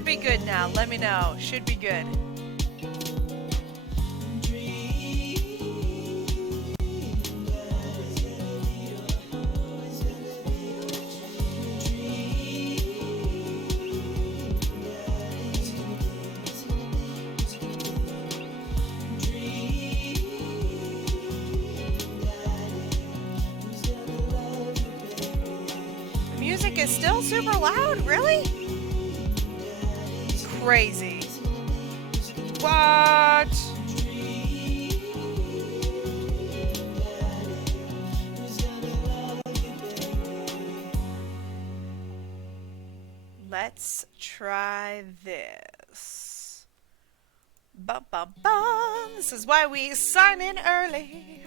should be good now. Let me know. Should be good. Music is still super loud? Really? Crazy. What? Let's try this. Bum bum bum. This is why we sign in early,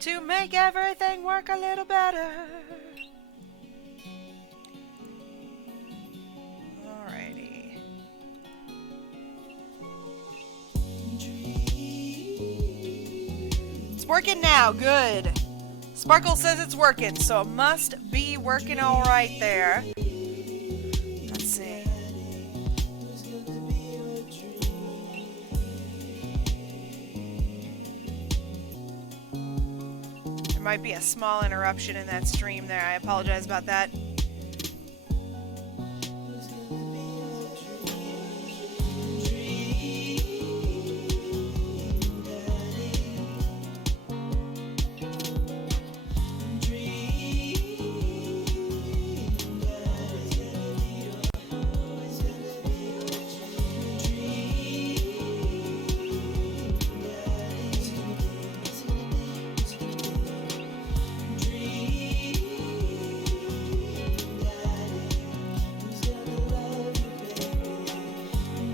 to make everything work a little better. Alrighty. It's working now. Good. Sparkle says it's working, so it must be working all right there. Let's see. There might be a small interruption in that stream there. I apologize about that.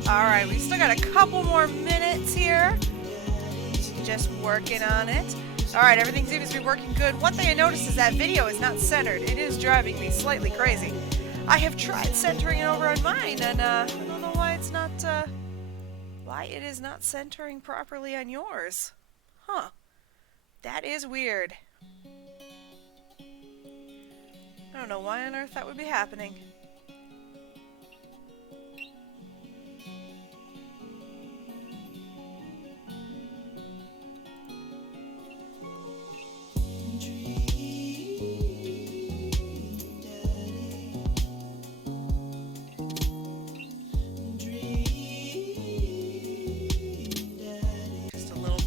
Alright, we still got a couple more minutes here. Just working on it. Alright, everything seems to be working good. One thing I noticed is that video is not centered. It is driving me slightly crazy. I have tried centering it over on mine, and I don't know why it's not, why it is not centering properly on yours. Huh. That is weird. I don't know why on earth that would be happening.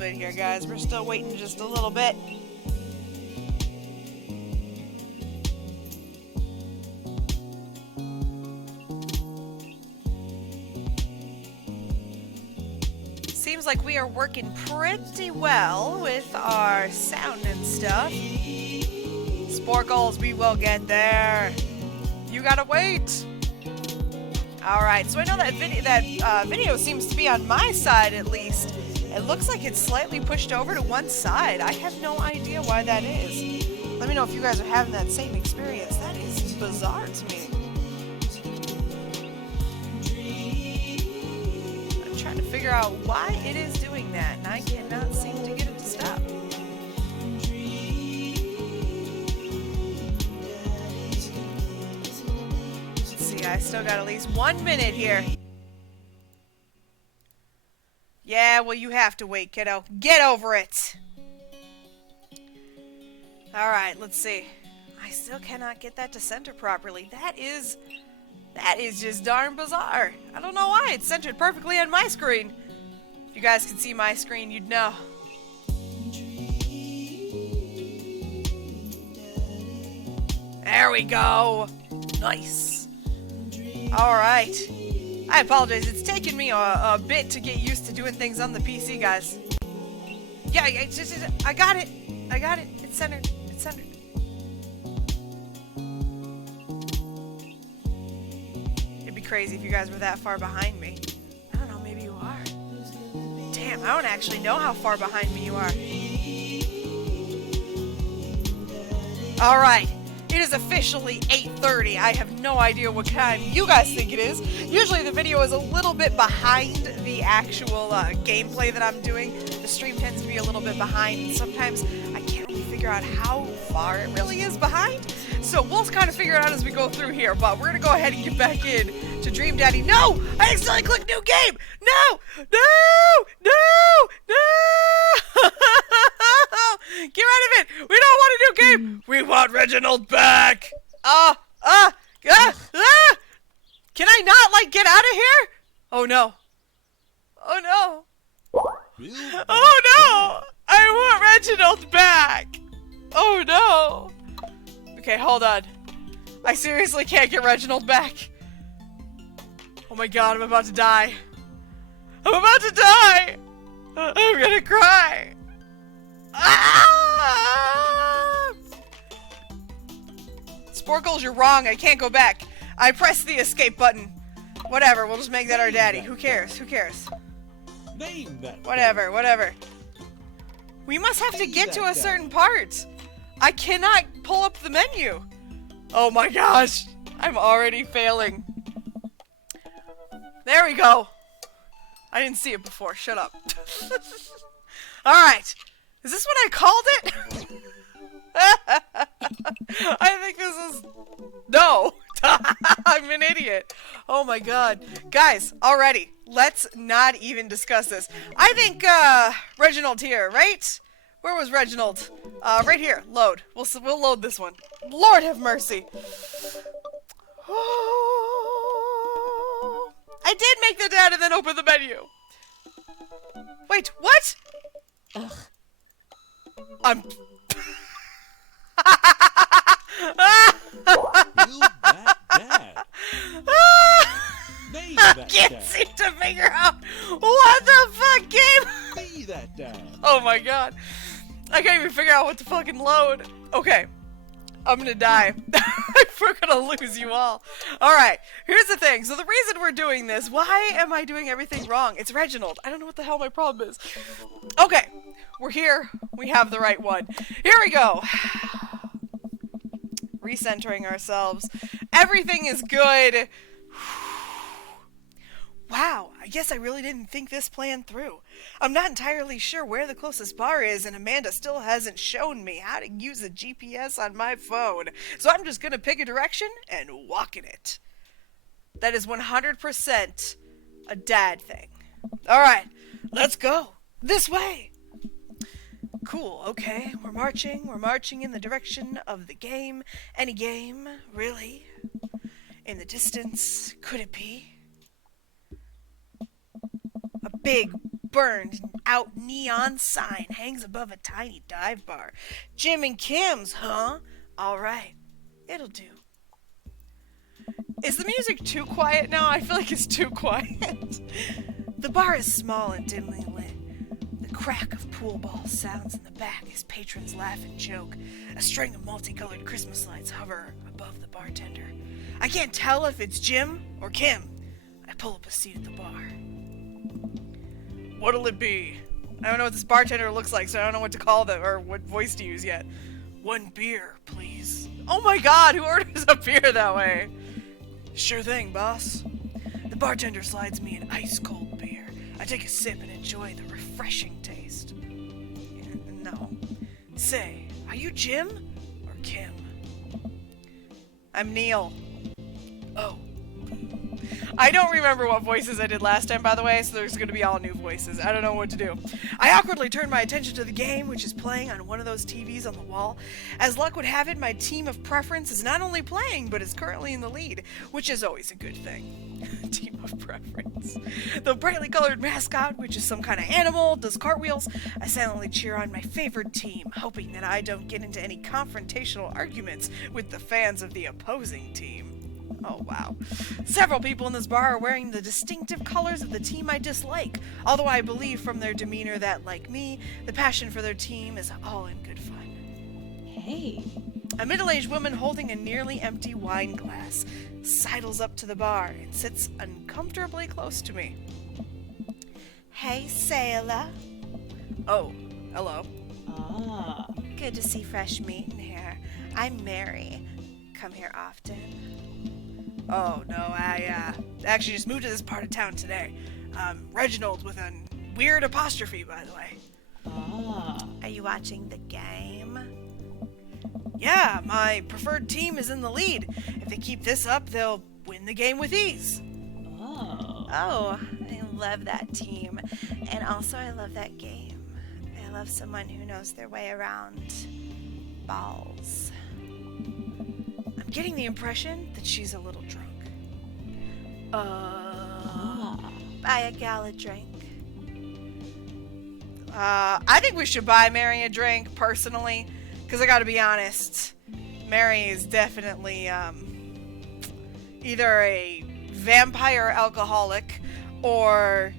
Here, guys, we're still waiting just a little bit. Seems like we are working pretty well with our sound and stuff. Sporkles, we will get there. You gotta wait. Alright, so I know that video seems to be on my side at least. It looks like it's slightly pushed over to one side. I have no idea why that is. Let me know if you guys are having that same experience. That is bizarre to me. I'm trying to figure out why it is doing that, and I cannot seem to get it to stop. Let's see, I still got at least 1 minute here. Yeah, well, you have to wait, kiddo. Get over it! Alright, let's see. I still cannot get that to center properly. That is just darn bizarre. I don't know why. It's centered perfectly on my screen. If you guys could see my screen, you'd know. There we go! Nice. Alright. I apologize, it's taken me a bit to get used to doing things on the PC, guys. Yeah, I got it. I got it. It's centered. It's centered. It'd be crazy if you guys were that far behind me. I don't know, maybe you are. Damn, I don't actually know how far behind me you are. Alright. It is officially 8:30. I have no idea what time you guys think it is. Usually the video is a little bit behind the actual gameplay that I'm doing. The stream tends to be a little bit behind, and sometimes I can't really figure out how far it really is behind. So we'll kind of figure it out as we go through here, but we're going to go ahead and get back in to Dream Daddy. No! I accidentally clicked new game! No! No! No! No! Get rid of it! We don't want a new game! We want Reginald back! Can I not, like, get out of here? Oh no. Oh no. Oh no! I want Reginald back! Oh no! Okay, hold on. I seriously can't get Reginald back. Oh my god, I'm about to die. I'm about to die! I'm gonna cry! Ah! Sporkles, you're wrong. I can't go back. I pressed the escape button. Whatever, we'll just make that our daddy. Who cares? Who cares? Name that. Whatever, whatever. We must have to get to a certain part. I cannot pull up the menu. Oh my gosh. I'm already failing. There we go. I didn't see it before. Shut up. Alright. Is this what I called it? I think this is... No. I'm an idiot. Oh my god. Guys, already. Let's not even discuss this. I think, Reginald here, right? Where was Reginald? Right here. Load. We'll load this one. Lord have mercy. I did make the dad and then open the menu. Wait, what? Ugh. I'm... You that dad. Name I that can't dad. seem to figure out what the fuck game. Be that dad. Oh my god. I can't even figure out what to fucking load. Okay. I'm gonna die. We're gonna lose you all. Alright, here's the thing. So the reason we're doing this, why am I doing everything wrong? It's Reginald. I don't know what the hell my problem is. Okay, we're here. We have the right one. Here we go. Recentering ourselves. Everything is good. Wow, I guess I really didn't think this plan through. I'm not entirely sure where the closest bar is, and Amanda still hasn't shown me how to use a GPS on my phone. So I'm just gonna pick a direction and walk in it. That is 100% a dad thing. Alright, let's go. This way. Cool, okay, we're marching in the direction of the game. Any game, really? In the distance, could it be? A big, burned out neon sign hangs above a tiny dive bar. Jim and Kim's, huh? Alright, it'll do. Is the music too quiet now? I feel like it's too quiet. The bar is small and dimly lit. The crack of pool ball sounds in the back as patrons laugh and joke. A string of multicolored Christmas lights hover above the bartender. I can't tell if it's Jim or Kim. I pull up a seat at the bar. What'll it be? I don't know what this bartender looks like, so I don't know what to call them or what voice to use yet. One beer, please. Oh my god, who orders a beer that way? Sure thing, boss. The bartender slides me an ice-cold beer. I take a sip and enjoy the refreshing taste. No. Say, are you Jim or Kim? I'm Neil. Oh. I don't remember what voices I did last time, by the way, so there's going to be all new voices. I don't know what to do. I awkwardly turn my attention to the game, which is playing on one of those TVs on the wall. As luck would have it, my team of preference is not only playing, but is currently in the lead, which is always a good thing. Team of preference. The brightly colored mascot, which is some kind of animal, does cartwheels. I silently cheer on my favorite team, hoping that I don't get into any confrontational arguments with the fans of the opposing team. Oh, wow. Several people in this bar are wearing the distinctive colors of the team I dislike, although I believe from their demeanor that, like me, the passion for their team is all in good fun. Hey. A middle-aged woman holding a nearly empty wine glass sidles up to the bar and sits uncomfortably close to me. Hey, sailor. Oh, hello. Ah. Good to see fresh meat in here. I'm Mary. Come here often. Oh, no, I actually just moved to this part of town today. Reginald with a weird apostrophe, by the way. Ah. Are you watching the game? Yeah, my preferred team is in the lead. If they keep this up, they'll win the game with ease. Oh, I love that team. And also I love that game. I love someone who knows their way around balls. I'm getting the impression that she's a little drunk. Buy a gal a drink. I think we should buy Mary a drink, personally. Because I gotta be honest, Mary is definitely, either a vampire alcoholic or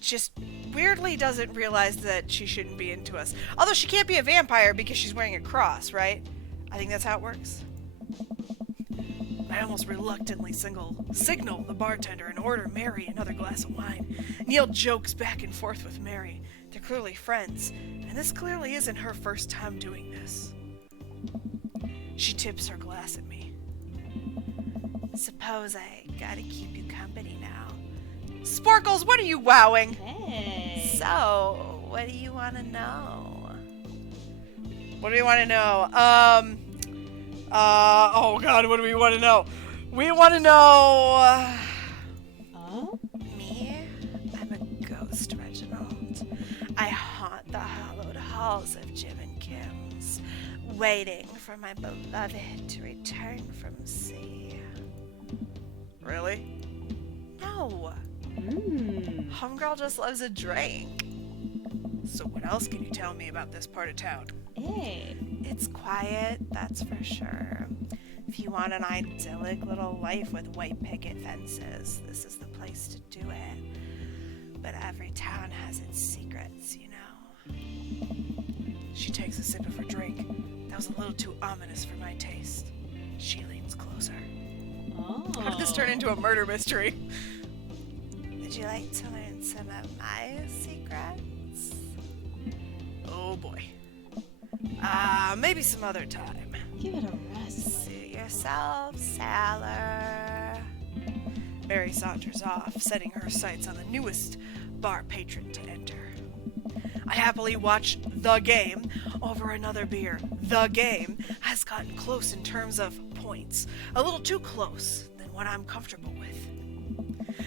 just weirdly doesn't realize that she shouldn't be into us. Although she can't be a vampire because she's wearing a cross, right? I think that's how it works. I almost reluctantly signal the bartender and order Mary another glass of wine. Neil jokes back and forth with Mary. They're clearly friends, and this clearly isn't her first time doing this. She tips her glass at me. Suppose I gotta keep you company now. Sparkles, what are you wowing? Hey. So, what do you want to know? What do we want to know? Oh god, what do we want to know? We want to know... Oh? Me? I'm a ghost, Reginald. I haunt the hallowed halls of Jim and Kim's, waiting for my beloved to return from sea. Really? No. Homegirl just loves a drink. So what else can you tell me about this part of town? Hey. It's quiet, that's for sure. If you want an idyllic little life with white picket fences, this is the place to do it. But every town has its secrets, you know. She takes a sip of her drink. That was a little too ominous for my taste. She leans closer. Oh. How did this turn into a murder mystery? Would you like to learn some of my secrets? Oh boy. Maybe some other time. Give it a rest. Suit yourself, sailor. Mary saunters off, setting her sights on the newest bar patron to enter. I happily watch the game over another beer. The game has gotten close in terms of points. A little too close than what I'm comfortable with.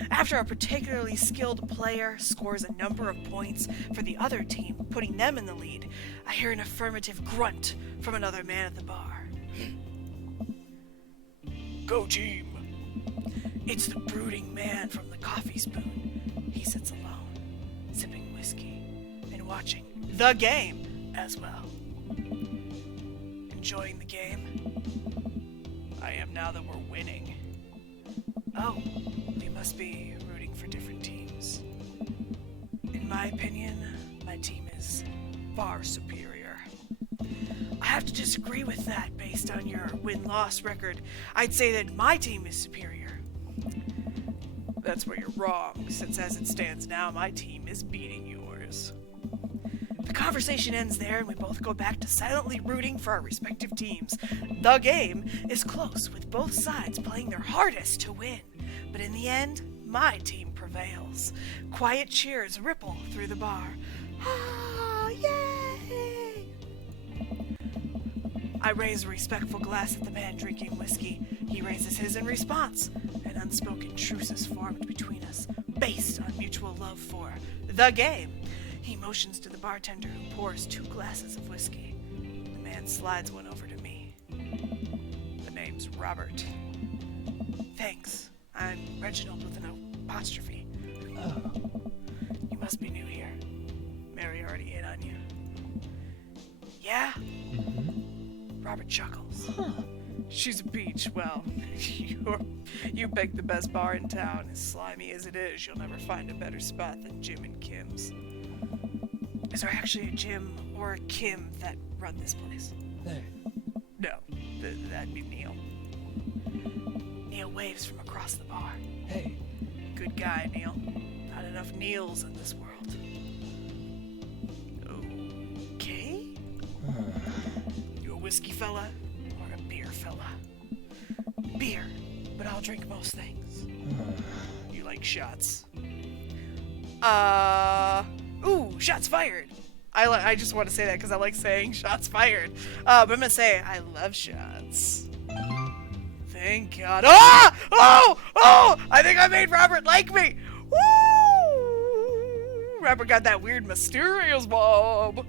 After a particularly skilled player scores a number of points for the other team, putting them in the lead, I hear an affirmative grunt from another man at the bar. Go team! It's the brooding man from the coffee spoon. He sits alone, sipping whiskey, and watching the game as well. Enjoying the game? I am now that we're winning. Oh, we must be rooting for different teams. In my opinion, my team is far superior. I have to disagree with that based on your win-loss record. I'd say that my team is superior. That's where you're wrong, since as it stands now, my team is beating yours. The conversation ends there, and we both go back to silently rooting for our respective teams. The game is close, with both sides playing their hardest to win. But in the end, my team prevails. Quiet cheers ripple through the bar. Ah, yay! I raise a respectful glass at the man drinking whiskey. He raises his in response. An unspoken truce is formed between us, based on mutual love for the game. He motions to the bartender, who pours 2 glasses of whiskey. The man slides one over to me. The name's Robert. Thanks. I'm Reginald with an apostrophe. Oh. You must be new here. Mary already hit on you. Yeah? Robert chuckles. Huh. She's a peach. Well, you picked the best bar in town. As slimy as it is, you'll never find a better spot than Jim and Kim's. Is there actually a Jim or a Kim that run this place? Hey. No, that'd be Neil. Neil waves from across the bar. Hey. Good guy, Neil. Not enough Neils in this world. Okay? You a whiskey fella or a beer fella? Beer, but I'll drink most things. You like shots? Ooh, shots fired. I just want to say that because I like saying shots fired. But I'm gonna say I love shots. Thank God. Ah! Oh! Oh! I think I made Robert like me! Woo! Robert got that weird mysterious bob.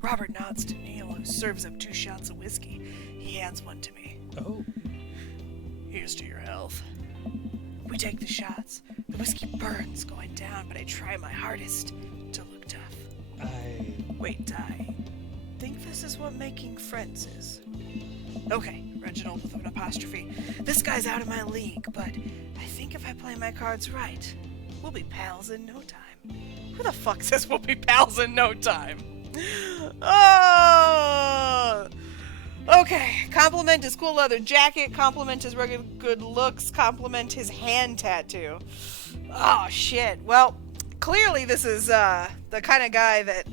Robert nods to Neil, who serves up 2 shots of whiskey. He hands one to me. Oh. Here's to your health. We take the shots. The whiskey burns going down, but I try my hardest to look tough. Wait, I think this is what making friends is. Okay, Reginald with an apostrophe. This guy's out of my league, but I think if I play my cards right, we'll be pals in no time. Who the fuck says we'll be pals in no time? Oh! Okay, compliment his cool leather jacket, compliment his rugged good looks, compliment his hand tattoo. Oh, shit. Well, clearly this is the kind of guy that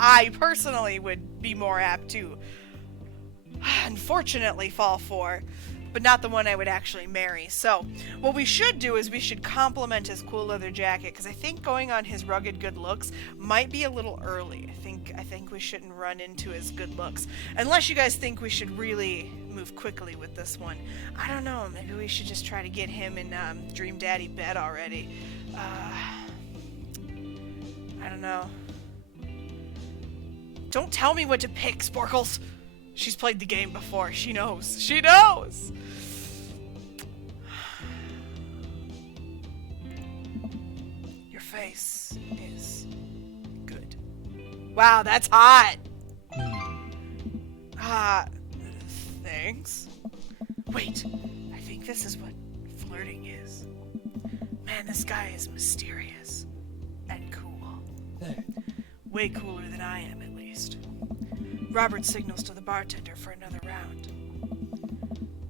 I personally would be more apt to, unfortunately, fall for, but not the one I would actually marry. So, what we should do is we should compliment his cool leather jacket, because I think going on his rugged good looks might be a little early. I think we shouldn't run into his good looks. Unless you guys think we should really move quickly with this one. I don't know, maybe we should just try to get him in Dream Daddy bed already. I don't know. Don't tell me what to pick, Sporkles! She's played the game before. She knows. She knows! Your face is good. Wow, that's hot! Thanks. Wait, I think this is what flirting is. Man, this guy is mysterious. And cool. Way cooler than I am, at least. Robert signals to the bartender for another round.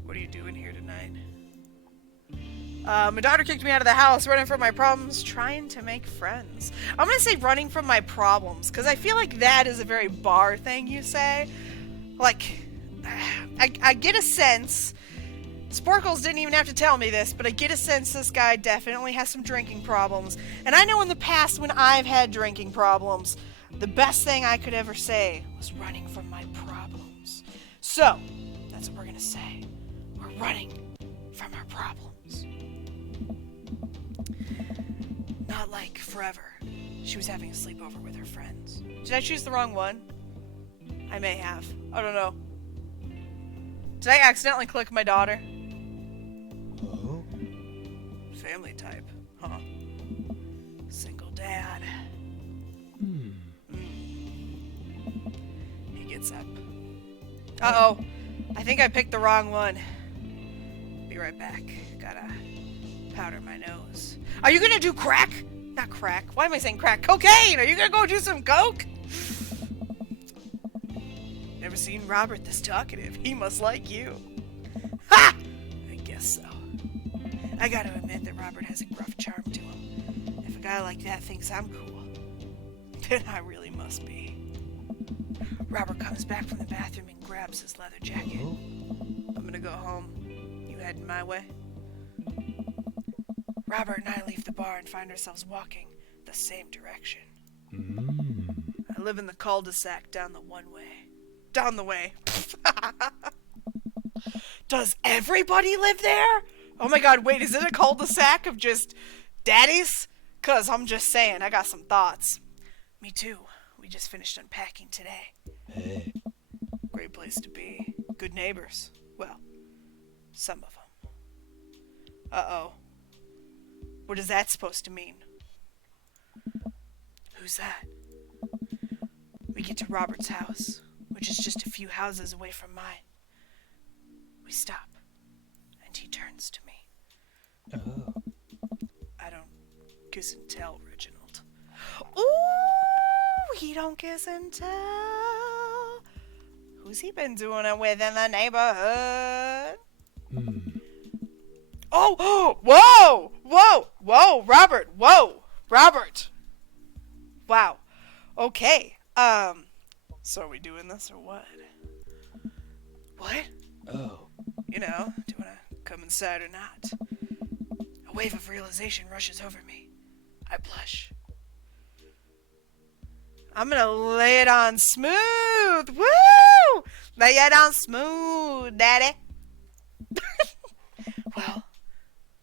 What are you doing here tonight? My daughter kicked me out of the house, running from my problems, trying to make friends. I'm gonna say running from my problems, because I feel like that is a very bar thing you say. Like, I get a sense, Sporkles didn't even have to tell me this, but I get a sense this guy definitely has some drinking problems. And I know in the past when I've had drinking problems, the best thing I could ever say was running from my problems. So, that's what we're gonna say. We're running from our problems. Not like forever. She was having a sleepover with her friends. Did I choose the wrong one? I may have. I don't know. Did I accidentally click my daughter? Oh. Family type, huh? Single dad. He gets up. Uh-oh. I think I picked the wrong one. Be right back. Gotta powder my nose. Are you gonna do crack? Not crack. Why am I saying crack? Cocaine! Are you gonna go do some coke? Never seen Robert this talkative. He must like you. Ha! I guess so. I gotta admit that Robert has a gruff charm to him. If a guy like that thinks I'm cool, then I really must be. Robert comes back from the bathroom and grabs his leather jacket. I'm gonna go home. You heading my way? Robert and I leave the bar and find ourselves walking the same direction. I live in the cul-de-sac down the one way. Down the way. Does everybody live there? Oh my god, wait, is it a cul-de-sac of just daddies? 'Cause I'm just saying, I got some thoughts. Me too. We just finished unpacking today. Hey. Great place to be. Good neighbors. Well, some of them. Uh-oh. What is that supposed to mean? Who's that? We get to Robert's house, which is just a few houses away from mine. We stop, and he turns to me. Oh. I don't kiss and tell, Reginald. Ooh, he don't kiss and tell. Who's he been doing it with in the neighborhood? Oh, whoa, whoa, whoa, Robert, whoa, Robert. Wow. Okay. So are we doing this or what? What? Oh. You know, do you want to come inside or not? A wave of realization rushes over me. I blush. I'm gonna lay it on smooth. Woo! Lay it on smooth, daddy.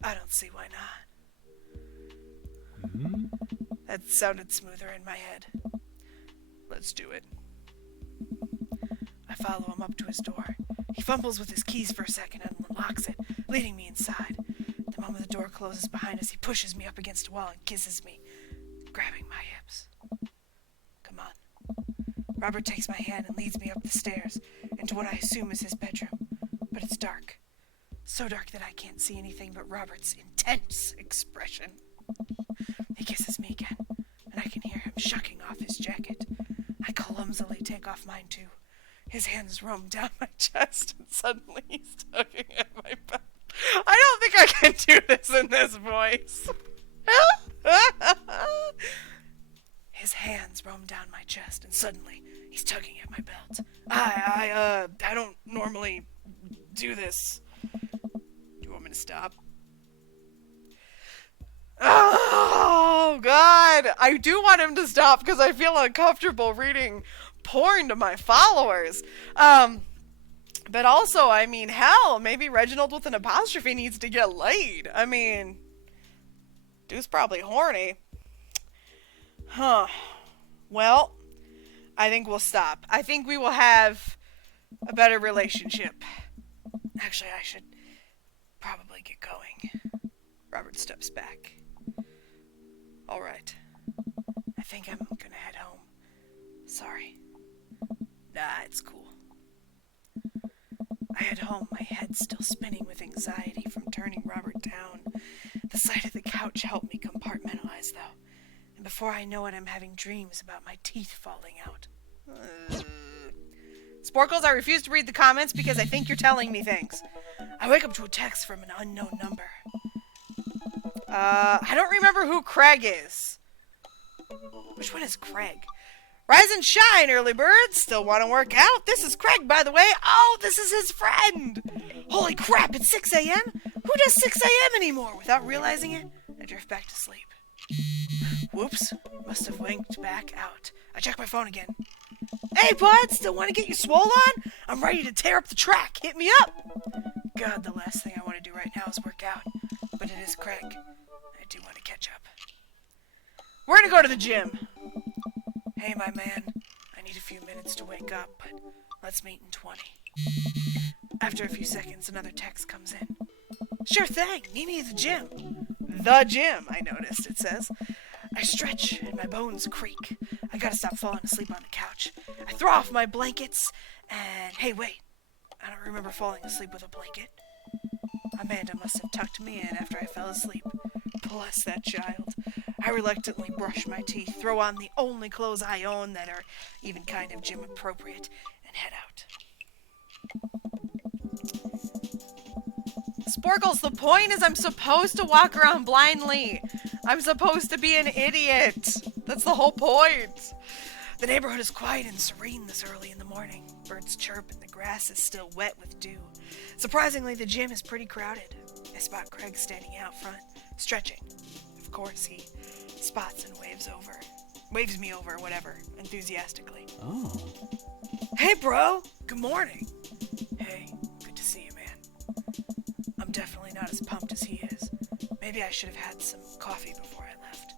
I don't see why not. Hmm? That sounded smoother in my head. Let's do it. I follow him up to his door. He fumbles with his keys for a second and unlocks it, leading me inside. The moment the door closes behind us, he pushes me up against a wall and kisses me, grabbing my hips. Come on. Robert takes my hand and leads me up the stairs into what I assume is his bedroom, but it's dark. So dark that I can't see anything but Robert's intense expression. He kisses me again, and I can hear him shucking off his jacket. I clumsily take off mine too. His hands roam down my chest, and suddenly he's tugging at my belt. I don't think I can do this in this voice. His hands roam down my chest, and suddenly he's tugging at my belt. I don't normally do this. Do you want me to stop? Oh, God. I do want him to stop because I feel uncomfortable reading porn to my followers. But also, I mean, hell, maybe Reginald with an apostrophe needs to get laid. I mean, dude's probably horny. Huh. Well, I think we'll stop. I think we will have a better relationship. Actually, I should probably get going. Robert steps back. All right. I think I'm gonna head home. Sorry. Nah, it's cool. I head home, my head still spinning with anxiety from turning Robert down. The sight of the couch helped me compartmentalize, though. And before I know it, I'm having dreams about my teeth falling out. Sporkles, I refuse to read the comments because I think you're telling me things. I wake up to a text from an unknown number. I don't remember who Craig is. Which one is Craig? Rise and shine, early birds. Still want to work out? This is Craig, by the way. Oh, this is his friend. Holy crap, it's 6 a.m.? Who does 6 a.m. anymore? Without realizing it, I drift back to sleep. Whoops, must have winked back out. I check my phone again. Hey, bud, still want to get your swole on? I'm ready to tear up the track. Hit me up. God, the last thing I want to do right now is work out. But it is Craig. I do want to catch up. We're going to go to the gym. Hey, my man. I need a few minutes to wake up, but let's meet in 20. After a few seconds, another text comes in. Sure thing. Meet me at the gym. The gym, I noticed, it says. I stretch and my bones creak. I gotta stop falling asleep on the couch. I throw off my blankets and... Hey, wait. I don't remember falling asleep with a blanket. Amanda must have tucked me in after I fell asleep. Bless that child. I reluctantly brush my teeth, throw on the only clothes I own that are even kind of gym appropriate, and head out. Sporkles, the point is I'm supposed to walk around blindly. I'm supposed to be an idiot. That's the whole point. The neighborhood is quiet and serene this early in the morning. Birds chirp and the grass is still wet with dew. Surprisingly, the gym is pretty crowded. I spot Craig standing out front, stretching. Of course, he spots and waves me over, whatever, enthusiastically. Oh. Hey, bro. Good morning. Hey, good to see you, man. I'm definitely not as pumped as he is. Maybe I should have had some coffee before I left.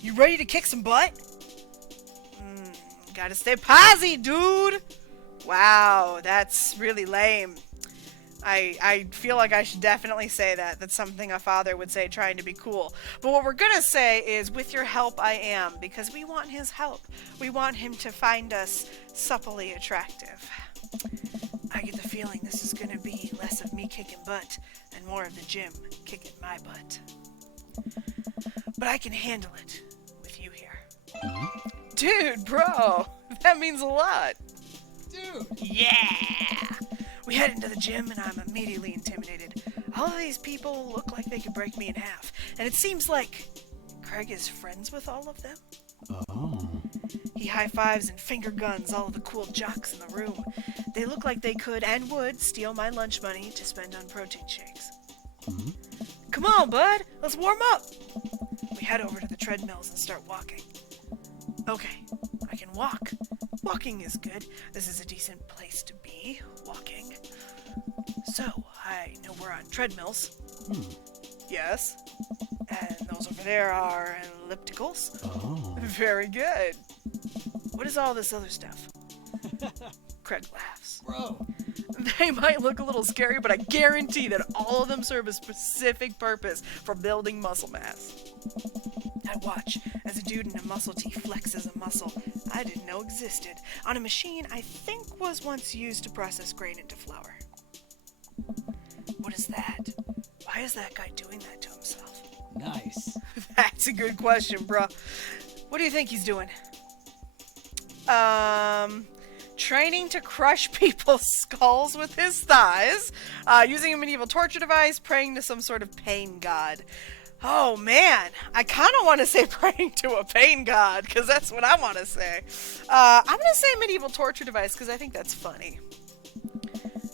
You ready to kick some butt? Gotta stay posy, dude. Wow, that's really lame. I feel like I should definitely say that. That's something a father would say trying to be cool. But what we're gonna say is, with your help, I am. Because we want his help. We want him to find us supply attractive. I get the feeling this is gonna be less of me kicking butt and more of the gym kicking my butt. But I can handle it with you here. Dude, bro, that means a lot. Dude. Yeah! We head into the gym and I'm immediately intimidated. All of these people look like they could break me in half. And it seems like Craig is friends with all of them. Oh. He high-fives and finger guns all of the cool jocks in the room. They look like they could and would steal my lunch money to spend on protein shakes. Come on, bud, let's warm up. We head over to the treadmills and start walking. Okay, I can walk. Walking is good. This is a decent place to be, walking. So, I know we're on treadmills. Yes. And those over there are ellipticals. Oh. Very good. What is all this other stuff? Craig laughs. Bro. They might look a little scary, but I guarantee that all of them serve a specific purpose for building muscle mass. I watch as a dude in a muscle tee flexes a muscle I didn't know existed on a machine I think was once used to process grain into flour. What is that? Why is that guy doing that to himself? Nice. That's a good question, bro. What do you think he's doing? Training to crush people's skulls with his thighs, using a medieval torture device, praying to some sort of pain god. Oh man, I kind of want to say praying to a pain god, because that's what I want to say. I'm going to say medieval torture device, because I think that's funny.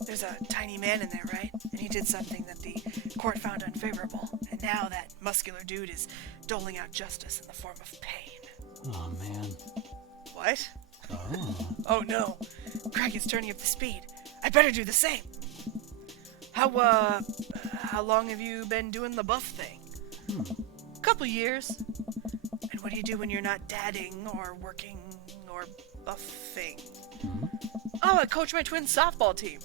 There's a tiny man in there, right? And he did something that the court found unfavorable. And now that muscular dude is doling out justice in the form of pain. Oh, man. What? Oh. Oh no, Craig is turning up the speed. I better do the same. How long have you been doing the buff thing? Couple years. And what do you do when you're not dadding or working or buffing? Oh, I coach my twin softball team.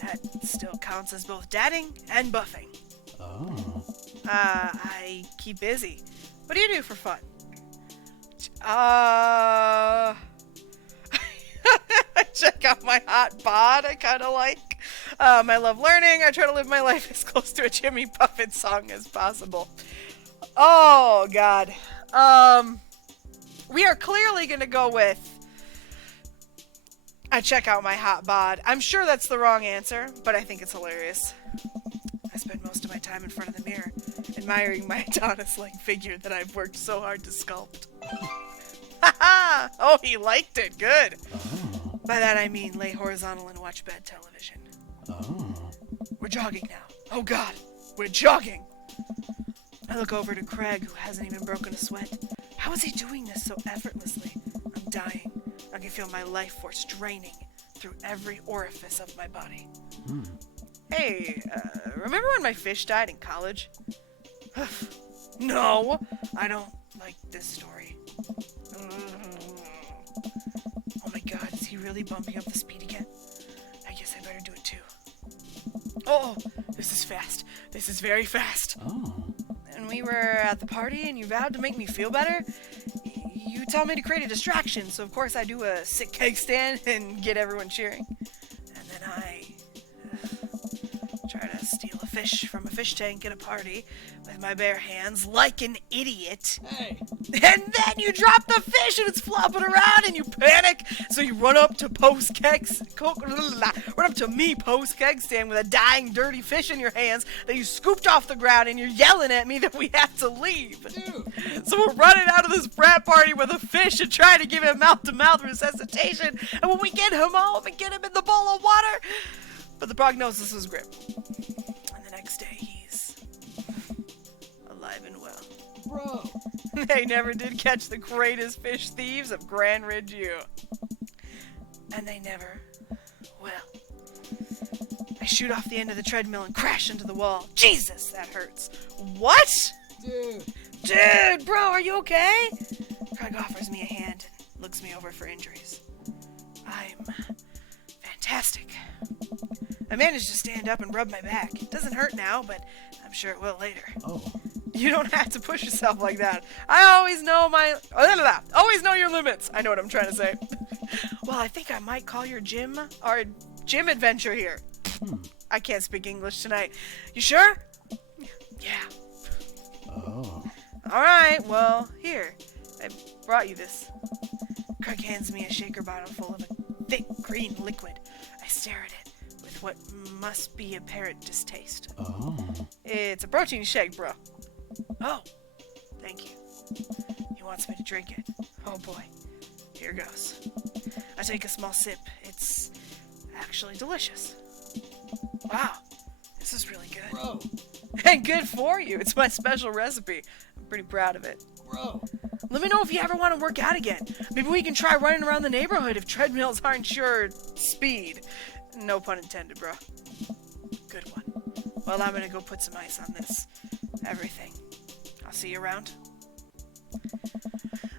That still counts as both dadding and buffing. Oh. I keep busy. What do you do for fun? I check out my hot bod, I kind of like. I love learning. I try to live my life as close to a Jimmy Buffett song as possible. Oh, God. We are clearly going to go with I check out my hot bod. I'm sure that's the wrong answer, but I think it's hilarious. I spend most of my time in front of the mirror, admiring my Adonis-like figure that I've worked so hard to sculpt. Haha! Oh, he liked it. Good. Oh. By that I mean lay horizontal and watch bad television. Oh. We're jogging now. Oh God, we're jogging! I look over to Craig, who hasn't even broken a sweat. How is he doing this so effortlessly? I'm dying. I can feel my life force draining through every orifice of my body. Hey, remember when my fish died in college? No, I don't like this story. Oh my God, is he really bumping up the speed again? I guess I better do it too. Oh, this is fast. This is very fast. Oh. And we were at the party and you vowed to make me feel better. You told me to create a distraction, so of course I do a sick keg stand and get everyone cheering. And then I try to steal a fish from a fish tank at a party with my bare hands like an idiot. Hey. And then you drop the fish and it's flopping around and you panic. So you run up to me post keg stand with a dying dirty fish in your hands that you scooped off the ground and you're yelling at me that we have to leave. Dude. So we're running out of this frat party with a fish and trying to give him mouth-to-mouth resuscitation. And when we get him home and get him in the bowl of water, but the prognosis was grim. And the next day he's alive and well. Bro. They never did catch the greatest fish thieves of Grand Ridge U. And they never will. I shoot off the end of the treadmill and crash into the wall. Jesus, that hurts. What? Dude. Dude, bro, are you okay? Craig offers me a hand and looks me over for injuries. I'm fantastic. I managed to stand up and rub my back. It doesn't hurt now, but I'm sure it will later. Oh. You don't have to push yourself like that. I always know always know your limits. I know what I'm trying to say. Well, I think I might call your gym adventure here. I can't speak English tonight. You sure? Yeah. Oh. All right. Well, here. I brought you this. Craig hands me a shaker bottle full of a thick green liquid. I stare at it with what must be apparent distaste. Oh. It's a protein shake, bro. Oh, thank you. He wants me to drink it. Oh boy. Here goes. I take a small sip. It's actually delicious. Wow. This is really good. Bro. And good for you. It's my special recipe. I'm pretty proud of it. Bro. Let me know if you ever want to work out again. Maybe we can try running around the neighborhood if treadmills aren't your speed. No pun intended, bro. Good one. Well, I'm gonna go put some ice on this. Everything. I'll see you around.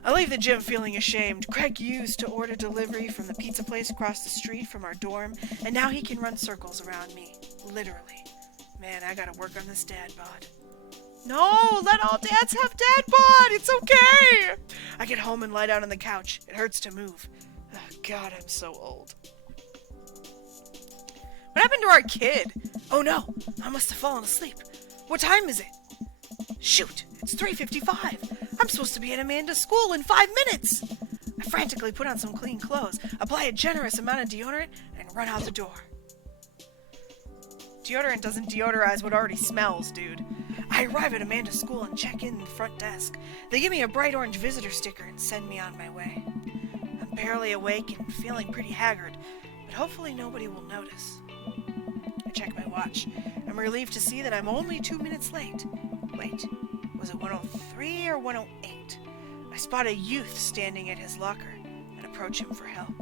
I leave the gym feeling ashamed. Craig used to order delivery from the pizza place across the street from our dorm, and now he can run circles around me. Literally. Man, I gotta work on this dad bod. No, let all dads have dad bod. It's okay. I get home and lie down on the couch. It hurts to move. Oh, God, I'm so old. What happened to our kid? Oh no, I must have fallen asleep. What time is it? Shoot, it's 3:55. I'm supposed to be at Amanda's school in 5 minutes. I frantically put on some clean clothes, apply a generous amount of deodorant, and run out the door. Deodorant doesn't deodorize what already smells, dude. I arrive at Amanda's school and check in the front desk. They give me a bright orange visitor sticker and send me on my way. I'm barely awake and feeling pretty haggard, but hopefully nobody will notice. I check my watch. I'm relieved to see that I'm only 2 minutes late. Wait, was it 1:03 or 1:08? I spot a youth standing at his locker and approach him for help.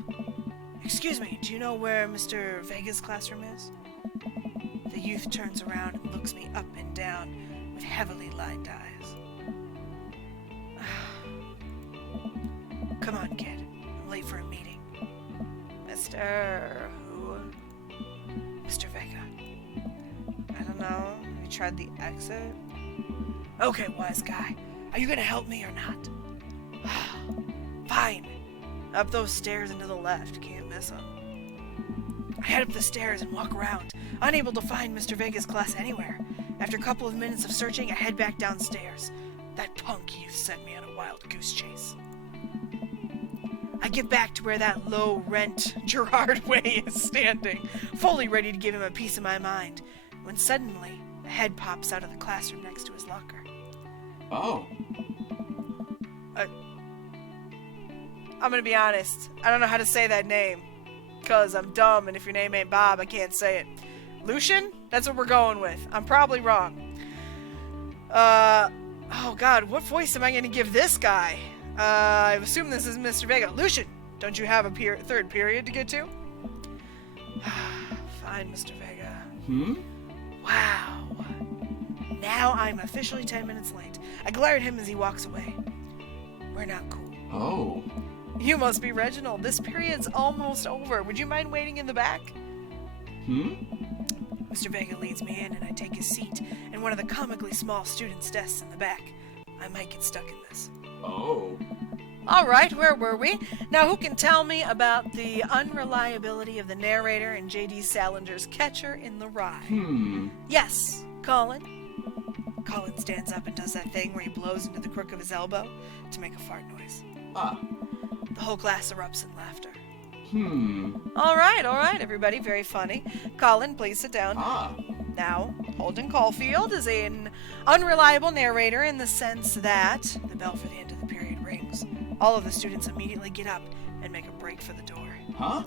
Excuse me, do you know where Mr. Vega's classroom is? The youth turns around and looks me up and down with heavily lined eyes. Come on, kid. I'm late for a meeting. Mr. who? Mr. Vega. I don't know. Have you tried the exit? Okay, wise guy. Are you gonna help me or not? Fine. Up those stairs and to the left. Can't miss them. I head up the stairs and walk around, unable to find Mr. Vega's class anywhere. After a couple of minutes of searching, I head back downstairs. That punk youth sent me on a wild goose chase. I get back to where that low-rent Gerard Way is standing, fully ready to give him a piece of my mind, when suddenly a head pops out of the classroom next to his locker. Oh. I'm gonna be honest. I don't know how to say that name. Because I'm dumb, and if your name ain't Bob, I can't say it. Lucian? That's what we're going with. I'm probably wrong. Oh god, what voice am I gonna give this guy? I assume this is Mr. Vega. Lucian, don't you have a third period to get to? Fine, Mr. Vega. Wow. Now I'm officially 10 minutes late. I glare at him as he walks away. We're not cool. Oh. You must be Reginald. This period's almost over. Would you mind waiting in the back? Mr. Vega leads me in, and I take his seat in one of the comically small students' desks in the back. I might get stuck in this. Oh. Alright, where were we? Now, who can tell me about the unreliability of the narrator in J.D. Salinger's Catcher in the Rye? Yes, Colin. Colin stands up and does that thing where he blows into the crook of his elbow to make a fart noise. Ah. The whole class erupts in laughter. Alright, everybody, very funny. Colin, please sit down. Ah. Now, Holden Caulfield is an unreliable narrator in the sense that the bell for the end of the period rings. All of the students immediately get up and make a break for the door. Huh?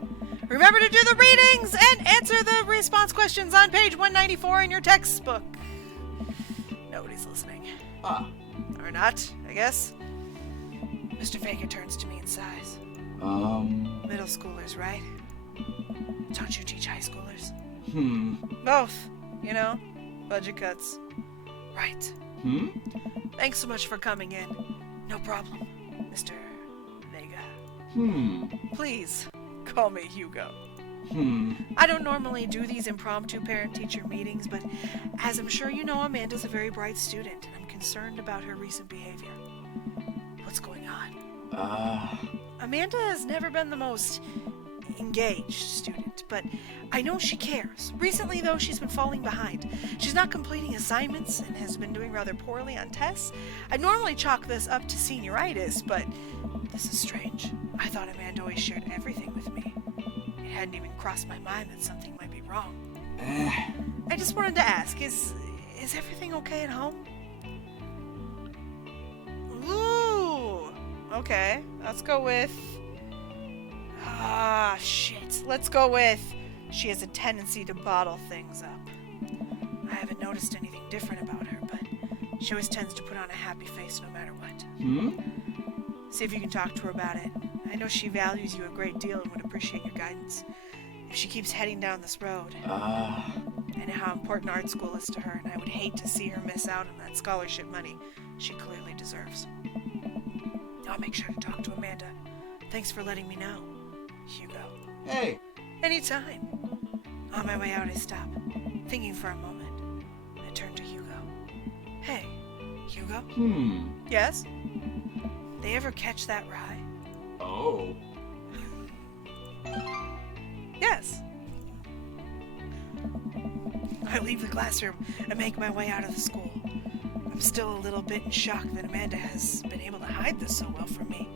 Remember to do the readings and answer the response questions on page 194 in your textbook. Nobody's listening. Ah. Or not, I guess. Mr. Vega turns to me and sighs. Middle schoolers, right? Don't you teach high schoolers? Both, you know? Budget cuts. Right. Thanks so much for coming in. No problem, Mr. Vega. Please, call me Hugo. I don't normally do these impromptu parent-teacher meetings, but as I'm sure you know, Amanda's a very bright student, and I'm concerned about her recent behavior. What's going on? Amanda has never been the most engaged student, but I know she cares. Recently, though, she's been falling behind. She's not completing assignments and has been doing rather poorly on tests. I normally chalk this up to senioritis, but this is strange. I thought Amanda always shared everything with me. It hadn't even crossed my mind that something might be wrong. I just wanted to ask, is everything okay at home? Ooh, okay. Let's go with... shit. Let's go with... She has a tendency to bottle things up. I haven't noticed anything different about her, but she always tends to put on a happy face no matter what. See if you can talk to her about it. I know she values you a great deal and would appreciate your guidance. If she keeps heading down this road, and how important art school is to her, and I would hate to see her miss out on that scholarship money she clearly deserves. I'll make sure to talk to Amanda. Thanks for letting me know, Hugo. Hey. Anytime. On my way out, I stop, thinking for a moment. I turn to Hugo. Hey, Hugo? Yes? They ever catch that rye? Oh. Yes. I leave the classroom and make my way out of the school. I'm still a little bit in shock that Amanda has been able to hide this so well from me.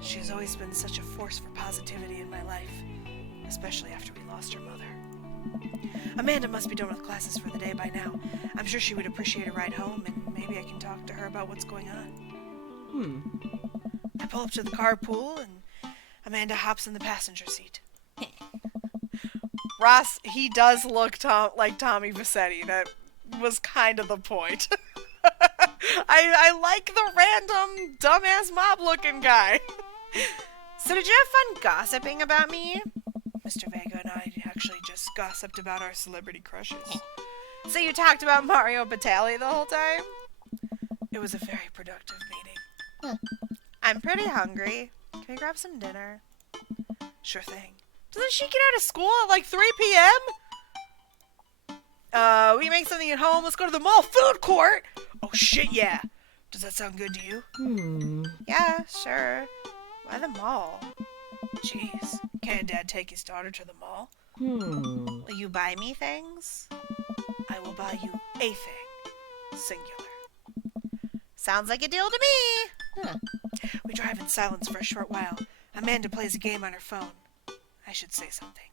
She has always been such a force for positivity in my life, especially after we lost her mother. Amanda must be done with classes for the day by now. I'm sure she would appreciate a ride home, and maybe I can talk to her about what's going on. I pull up to the carpool, and Amanda hops in the passenger seat. Ross, he does look like Tommy Vassetti. That was kind of the point. I like the random, dumbass mob-looking guy. So did you have fun gossiping about me? Mr. Vega and I actually just gossiped about our celebrity crushes. So you talked about Mario Batali the whole time? It was a very productive meeting. I'm pretty hungry. Can we grab some dinner? Sure thing. Doesn't she get out of school at like 3 p.m.? We make something at home. Let's go to the mall food court. Oh shit, yeah. Does that sound good to you? Yeah, sure. Why the mall? Jeez, can't Dad take his daughter to the mall? Will you buy me things? I will buy you a thing. Singular. Sounds like a deal to me. We drive in silence for a short while. Amanda plays a game on her phone. I should say something.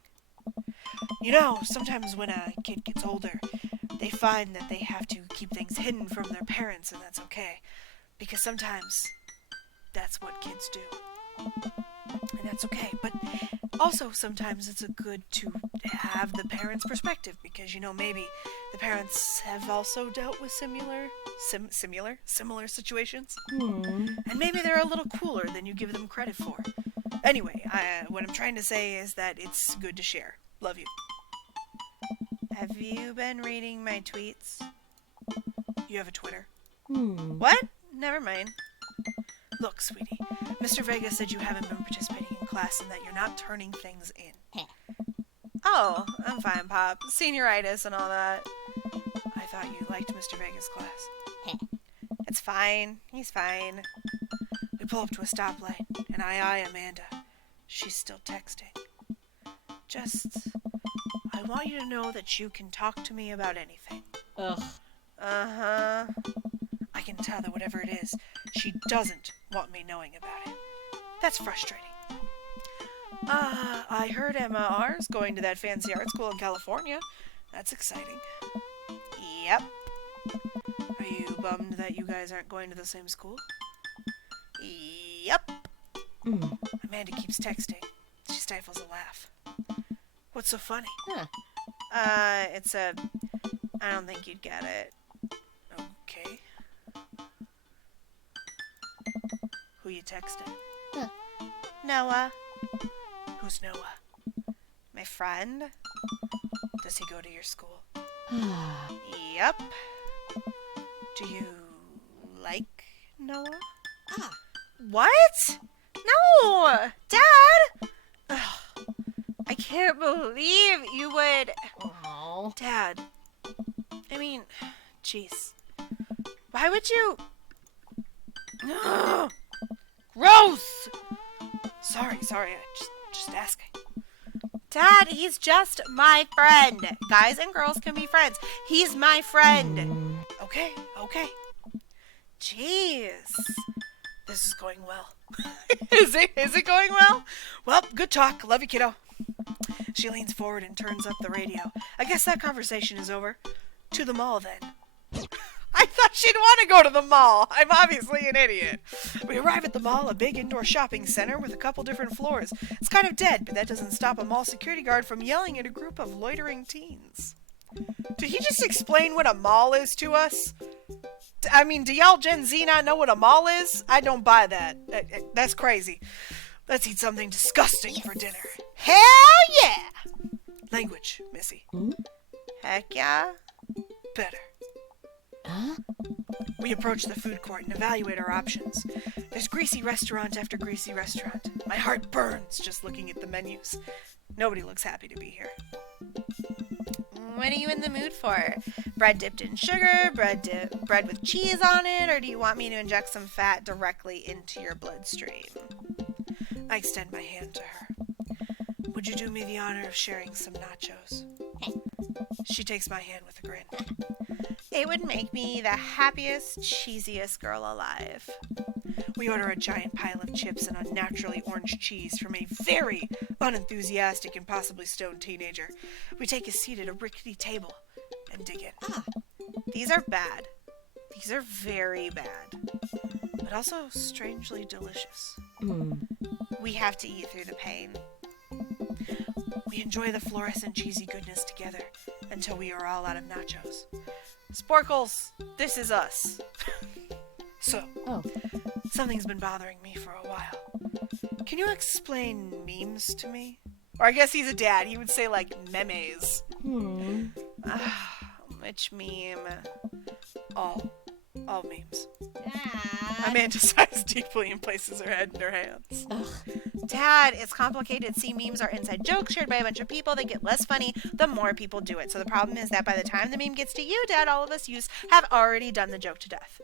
You know, sometimes when a kid gets older, they find that they have to keep things hidden from their parents, and that's okay. Because sometimes that's what kids do. And that's okay. But also sometimes it's good to have the parents' perspective, because, you know, maybe the parents have also dealt with similar situations. And maybe they're a little cooler than you give them credit for. Anyway, what I'm trying to say is that it's good to share. Love you. Have you been reading my tweets? You have a Twitter? What? Never mind. Look, sweetie, Mr. Vega said you haven't been participating in class and that you're not turning things in. Oh, I'm fine, Pop. Senioritis and all that. I thought you liked Mr. Vega's class. It's fine. He's fine. We pull up to a stoplight, and I eye Amanda. She's still texting. I want you to know that you can talk to me about anything. Ugh. Uh-huh. I can tell that whatever it is, she doesn't want me knowing about it. That's frustrating. I heard Emma R's going to that fancy art school in California. That's exciting. Yep. Are you bummed that you guys aren't going to the same school? Yep. Amanda keeps texting. She stifles a laugh. What's so funny? I don't think you'd get it. Okay. Who you texting? Noah. Who's Noah? My friend. Does he go to your school? Yep. Do you like Noah? What? No! Dad! Ugh. I can't believe you would... Oh. Dad. I mean, jeez. Why would you... Ugh. Gross! Sorry, just asking. Dad, he's just my friend. Guys and girls can be friends. He's my friend. Okay. Jeez. This is going well. Is it going well? Well, good talk. Love you, kiddo. She leans forward and turns up the radio. I guess that conversation is over. To the mall, then. I thought she'd want to go to the mall. I'm obviously an idiot. We arrive at the mall, a big indoor shopping center with a couple different floors. It's kind of dead, but that doesn't stop a mall security guard from yelling at a group of loitering teens. Did he just explain what a mall is to us? I mean, do y'all Gen Z not know what a mall is? I don't buy that. That's crazy. Let's eat something disgusting for dinner. Hell yeah! Language, Missy. Heck yeah. Better. Huh? We approach the food court and evaluate our options. There's greasy restaurant after greasy restaurant. My heart burns just looking at the menus. Nobody looks happy to be here. What are you in the mood for? Bread dipped in sugar, bread with cheese on it, or do you want me to inject some fat directly into your bloodstream? I extend my hand to her. Would you do me the honor of sharing some nachos? She takes my hand with a grin. It would make me the happiest, cheesiest girl alive. We order a giant pile of chips and unnaturally orange cheese from a very unenthusiastic and possibly stoned teenager. We take a seat at a rickety table and dig in. These are bad. These are very bad. But also strangely delicious. We have to eat through the pain. We enjoy the fluorescent cheesy goodness together until we are all out of nachos. Sporkles, this is us. So, something's been bothering me for a while. Can you explain memes to me? Or I guess he's a dad. He would say, like, memes. Which meme? All memes. Dad. Amanda sighs deeply and places her head in her hands. Ugh. Dad, it's complicated. See, memes are inside jokes shared by a bunch of people. They get less funny the more people do it. So the problem is that by the time the meme gets to you, Dad, all of us youths have already done the joke to death.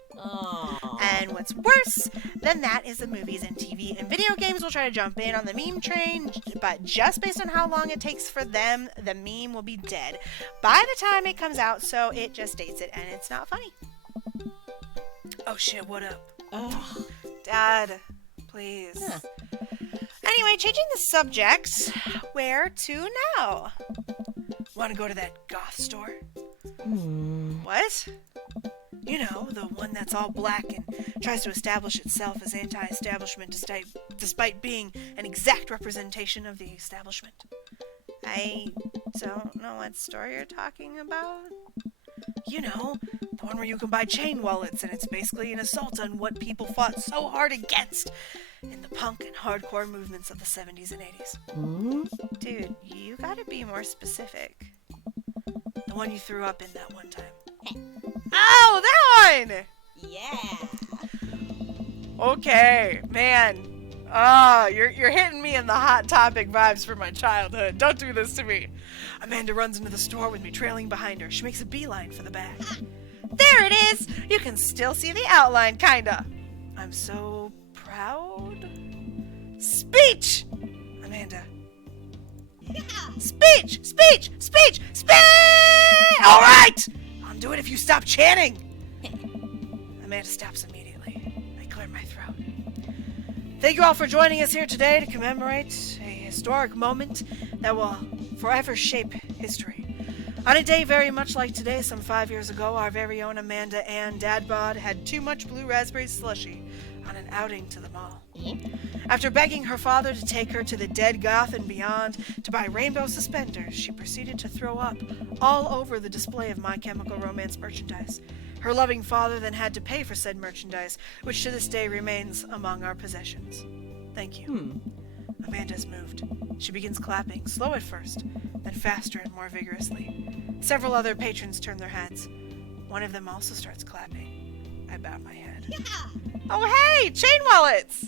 And what's worse than that is the movies and TV and video games will try to jump in on the meme train, but just based on how long it takes for them, the meme will be dead by the time it comes out, so it just dates it, and it's not funny. Oh shit, what up? Ugh. Dad, please. Anyway, changing the subject, where to now? Want to go to that goth store? What? You know, the one that's all black and tries to establish itself as anti-establishment despite being an exact representation of the establishment. I don't know what store you're talking about. You know, the one where you can buy chain wallets, and it's basically an assault on what people fought so hard against in the punk and hardcore movements of the 70s and 80s. Dude, you gotta be more specific. The one you threw up in that one time. Oh, that one! Yeah. Okay, man. Ah, you're hitting me in the hot topic vibes for my childhood. Don't do this to me. Amanda runs into the store with me trailing behind her. She makes a beeline for the bag. There it is! You can still see the outline, kinda. I'm so proud. Speech! Amanda. Speech! Speech! Speech! Speech! All right! I'll do it if you stop chanting. Amanda stops immediately. I clear my throat. Thank you all for joining us here today to commemorate a historic moment that will forever shape history. On a day very much like today, some 5 years ago, our very own Amanda Ann Dadbod had too much blue raspberry slushy on an outing to the mall. After begging her father to take her to the Dead Goth and beyond to buy rainbow suspenders, she proceeded to throw up all over the display of My Chemical Romance merchandise. Her loving father then had to pay for said merchandise, which to this day remains among our possessions. Thank you. Amanda's moved. She begins clapping, slow at first, then faster and more vigorously. Several other patrons turn their heads. One of them also starts clapping. I bow my head. Oh hey, chain wallets!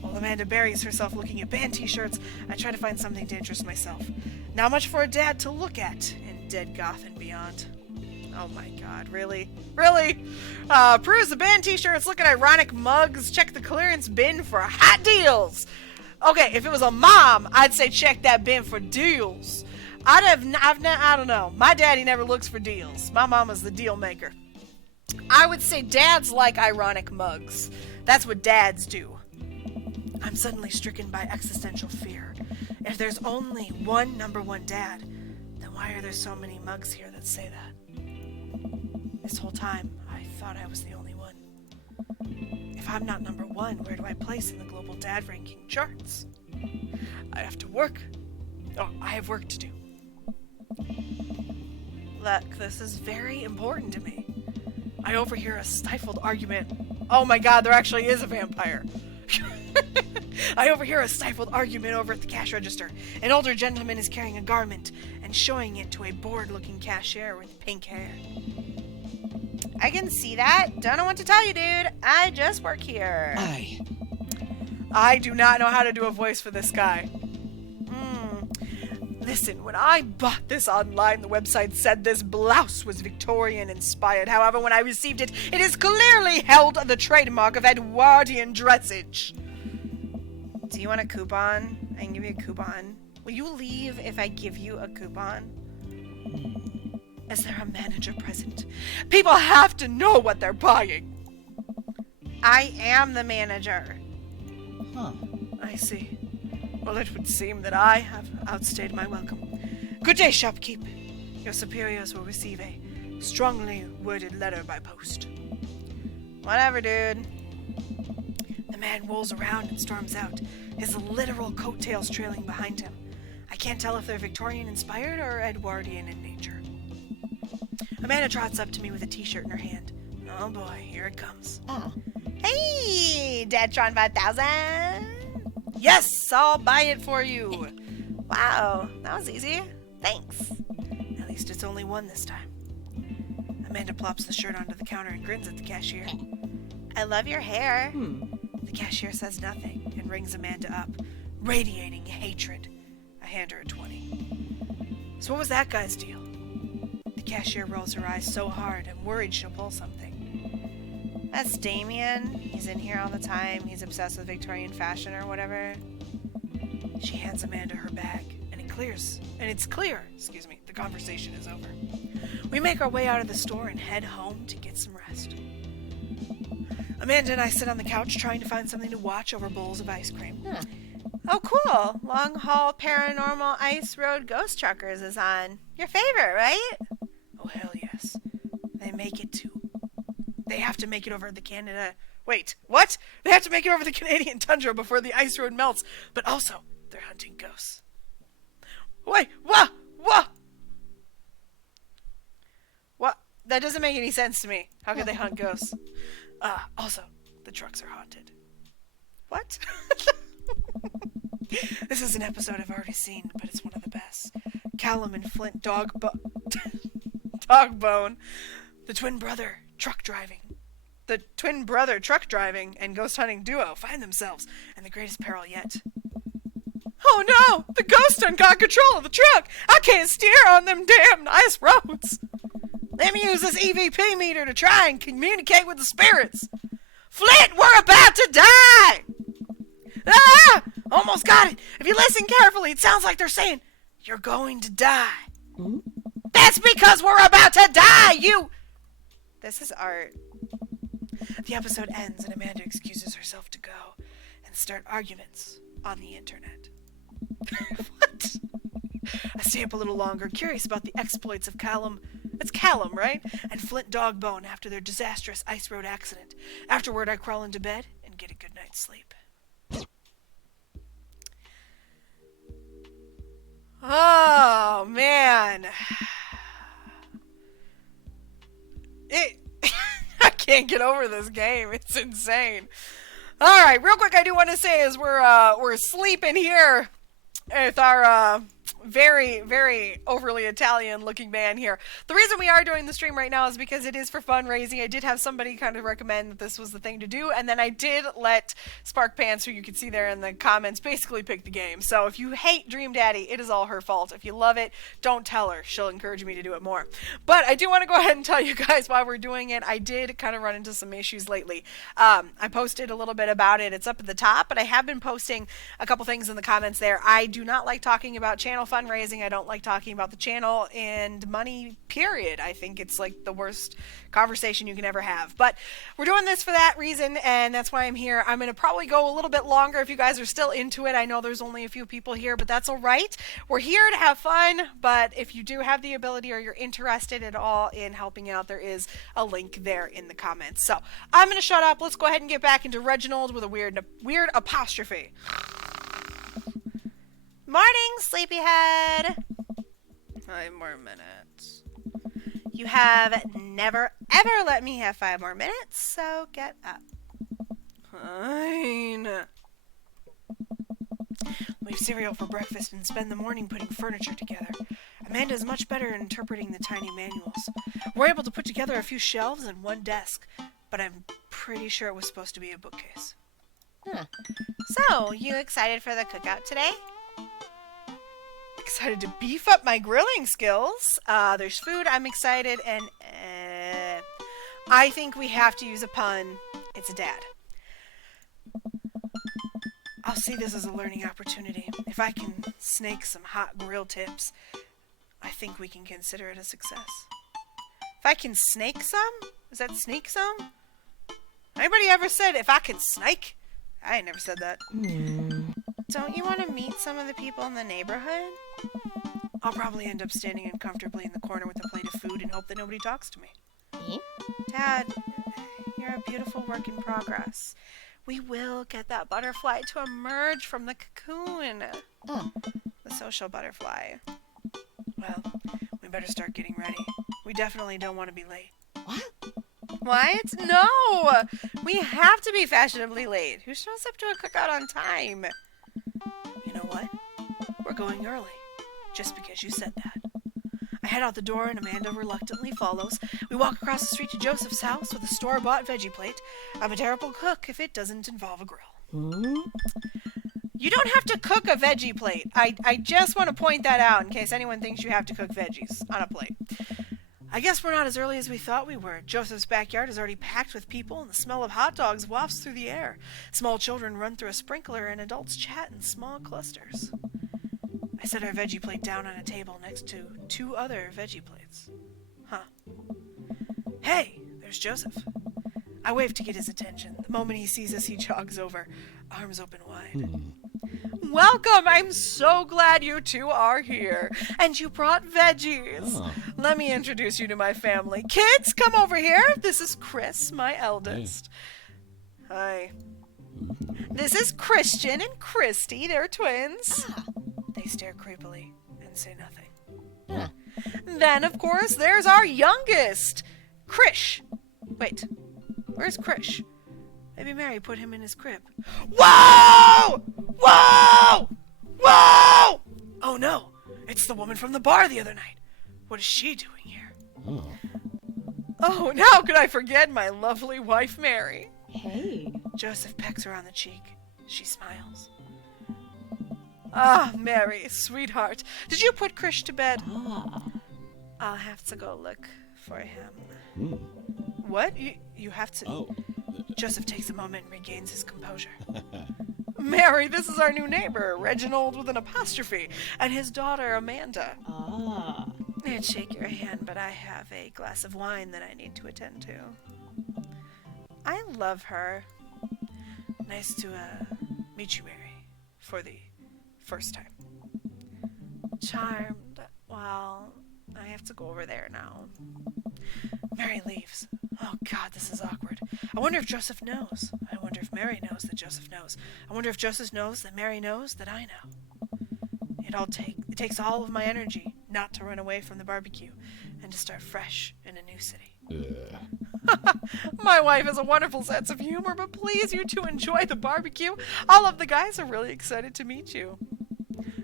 While Amanda buries herself looking at band t-shirts, I try to find something to interest myself. Not much for a dad to look at in Dead Goth and beyond. Oh my god, really? Really? Peruse the band t-shirts, look at ironic mugs, check the clearance bin for hot deals! Okay, if it was a mom, I'd say check that bin for deals. I don't know. My daddy never looks for deals. My mama's the deal maker. I would say dads like ironic mugs. That's what dads do. I'm suddenly stricken by existential fear. If there's only one number one dad, then why are there so many mugs here that say that? This whole time, I thought I was the only one. If I'm not number one, where do I place in the global dad ranking charts? I have to work. Oh, I have work to do. Look, this is very important to me. I overhear a stifled argument. Oh my god, there actually is a vampire. I overhear a stifled argument over at the cash register. An older gentleman is carrying a garment and showing it to a bored-looking cashier with pink hair. I can see that. Don't know what to tell you, dude. I just work here. I do not know how to do a voice for this guy. Listen, when I bought this online, the website said this blouse was Victorian-inspired. However, when I received it, it is clearly held the trademark of Edwardian dressage. Do you want a coupon? I can give you a coupon. Will you leave if I give you a coupon? Is there a manager present? People have to know what they're buying. I am the manager. Huh. I see. Well, it would seem that I have outstayed my welcome. Good day, shopkeep. Your superiors will receive a strongly worded letter by post. Whatever, dude. The man rolls around and storms out, his literal coattails trailing behind him. I can't tell if they're Victorian-inspired or Edwardian in nature. Amanda trots up to me with a t-shirt in her hand. Oh boy, here it comes. Hey, Deadtron 5000! Yes, I'll buy it for you. Wow, that was easy. Thanks. At least it's only one this time. Amanda plops the shirt onto the counter and grins at the cashier. I love your hair. The cashier says nothing and rings Amanda up, radiating hatred. I hand her a 20. So what was that guy's deal? The cashier rolls her eyes so hard, I'm worried she'll pull something. That's Damien. He's in here all the time. He's obsessed with Victorian fashion or whatever. She hands Amanda her bag, and it's clear, the conversation is over. We make our way out of the store and head home to get some rest. Amanda and I sit on the couch trying to find something to watch over bowls of ice cream. Oh, cool. Long Haul Paranormal Ice Road Ghost Truckers is on. Your favorite, right? Oh, hell yes. They have to make it over the Canada... Wait, what? They have to make it over the Canadian tundra before the ice road melts. But also, they're hunting ghosts. Wait, what? What? That doesn't make any sense to me. How could they hunt ghosts? Also, the trucks are haunted. What? This is an episode I've already seen, but it's one of the best. Callum and Flint Dogbone, the twin brother truck driving and ghost hunting duo find themselves in the greatest peril yet. Oh no! The ghost done got control of the truck! I can't steer on them damn nice roads! Let me use this EVP meter to try and communicate with the spirits! Flint, we're about to die! Ah! Almost got it! If you listen carefully, it sounds like they're saying, you're going to die. That's because we're about to die, you... This is art. The episode ends and Amanda excuses herself to go and start arguments on the internet. What? I stay up a little longer, curious about the exploits of Callum. It's Callum, right? And Flint Dogbone after their disastrous ice road accident. Afterward, I crawl into bed and get a good night's sleep. Oh, man. I can't get over this game. It's insane. All right, real quick, I do want to say is we're sleeping here with our very, very overly Italian-looking man here. The reason we are doing the stream right now is because it is for fundraising. I did have somebody kind of recommend that this was the thing to do, and then I did let Spark Pants, who you can see there in the comments, basically pick the game. So if you hate Dream Daddy, it is all her fault. If you love it, don't tell her. She'll encourage me to do it more. But I do want to go ahead and tell you guys while we're doing it, I did kind of run into some issues lately. I posted a little bit about it. It's up at the top, but I have been posting a couple things in the comments there. I do not like talking about channel fundraising. I don't like talking about the channel and money, period. I think it's like the worst conversation you can ever have. But we're doing this for that reason, and that's why I'm here. I'm going to probably go a little bit longer if you guys are still into it. I know there's only a few people here, but that's all right. We're here to have fun, but if you do have the ability or you're interested at all in helping out, there is a link there in the comments. So I'm going to shut up. Let's go ahead and get back into Reginald with a weird apostrophe. Morning, sleepyhead. 5 more minutes. You have never, ever let me have 5 more minutes, so get up. Fine. We have cereal for breakfast and spend the morning putting furniture together. Amanda is much better at interpreting the tiny manuals. We're able to put together a few shelves and one desk, but I'm pretty sure it was supposed to be a bookcase. Huh. So, you excited for the cookout today? Excited to beef up my grilling skills. There's food, I'm excited, and I think we have to use a pun. It's a dad. I'll see this as a learning opportunity. If I can snake some hot grill tips, I think we can consider it a success. If I can snake some? Is that sneak some? Anybody ever said, if I can snake? I ain't never said that. Don't you want to meet some of the people in the neighborhood? I'll probably end up standing uncomfortably in the corner with a plate of food and hope that nobody talks to me. Dad, you're a beautiful work in progress. We will get that butterfly to emerge from the cocoon. The social butterfly. Well, we better start getting ready. We definitely don't want to be late. What? No! We have to be fashionably late. Who shows up to a cookout on time? You know what? We're going early. Just because you said that. I head out the door and Amanda reluctantly follows. We walk across the street to Joseph's house with a store-bought veggie plate. I'm a terrible cook if it doesn't involve a grill. You don't have to cook a veggie plate. I just want to point that out in case anyone thinks you have to cook veggies on a plate. I guess we're not as early as we thought we were. Joseph's backyard is already packed with people, and the smell of hot dogs wafts through the air. Small children run through a sprinkler, and adults chat in small clusters. I set our veggie plate down on a table next to 2 other veggie plates. Hey, there's Joseph. I wave to get his attention. The moment he sees us, he jogs over, arms open wide. Welcome! I'm so glad you two are here. And you brought veggies. Let me introduce you to my family. Kids, come over here. This is Chris, my eldest. Hi. This is Christian and Christy. They're twins. They stare creepily and say nothing. Then, of course, there's our youngest, Krish. Wait, where's Krish? Maybe Mary put him in his crib. Whoa! Whoa! Whoa! Oh no, it's the woman from the bar the other night. What is she doing here? Oh, and how could I forget my lovely wife, Mary? Hey. Joseph pecks her on the cheek. She smiles. Ah, Mary, sweetheart, did you put Krish to bed? I'll have to go look for him. What? You have to... Joseph takes a moment and regains his composure. Mary, this is our new neighbor, Reginald with an apostrophe, and his daughter, Amanda. I'd shake your hand, but I have a glass of wine that I need to attend to. I love her. Nice to meet you, Mary, for the first time. Charmed. Well, I have to go over there now. Mary leaves. Oh God, this is awkward. I wonder if Joseph knows. I wonder if Mary knows that Joseph knows. I wonder if Joseph knows that Mary knows that I know. It takes all of my energy not to run away from the barbecue and to start fresh in a new city. My wife has a wonderful sense of humor, but please, you two enjoy the barbecue. All of the guys are really excited to meet you.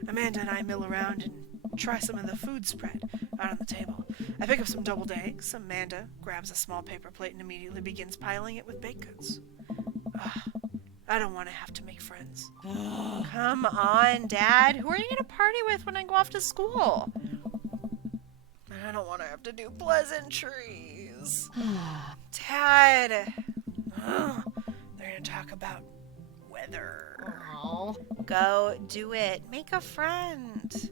Amanda and I mill around and try some of the food spread out on the table. I pick up some deviled eggs. Amanda grabs a small paper plate and immediately begins piling it with baked goods. I don't want to have to make friends. Come on, Dad. Who are you going to party with when I go off to school? I don't want to have to do pleasantries. Dad. They're going to talk about weather. Go do it. Make a friend.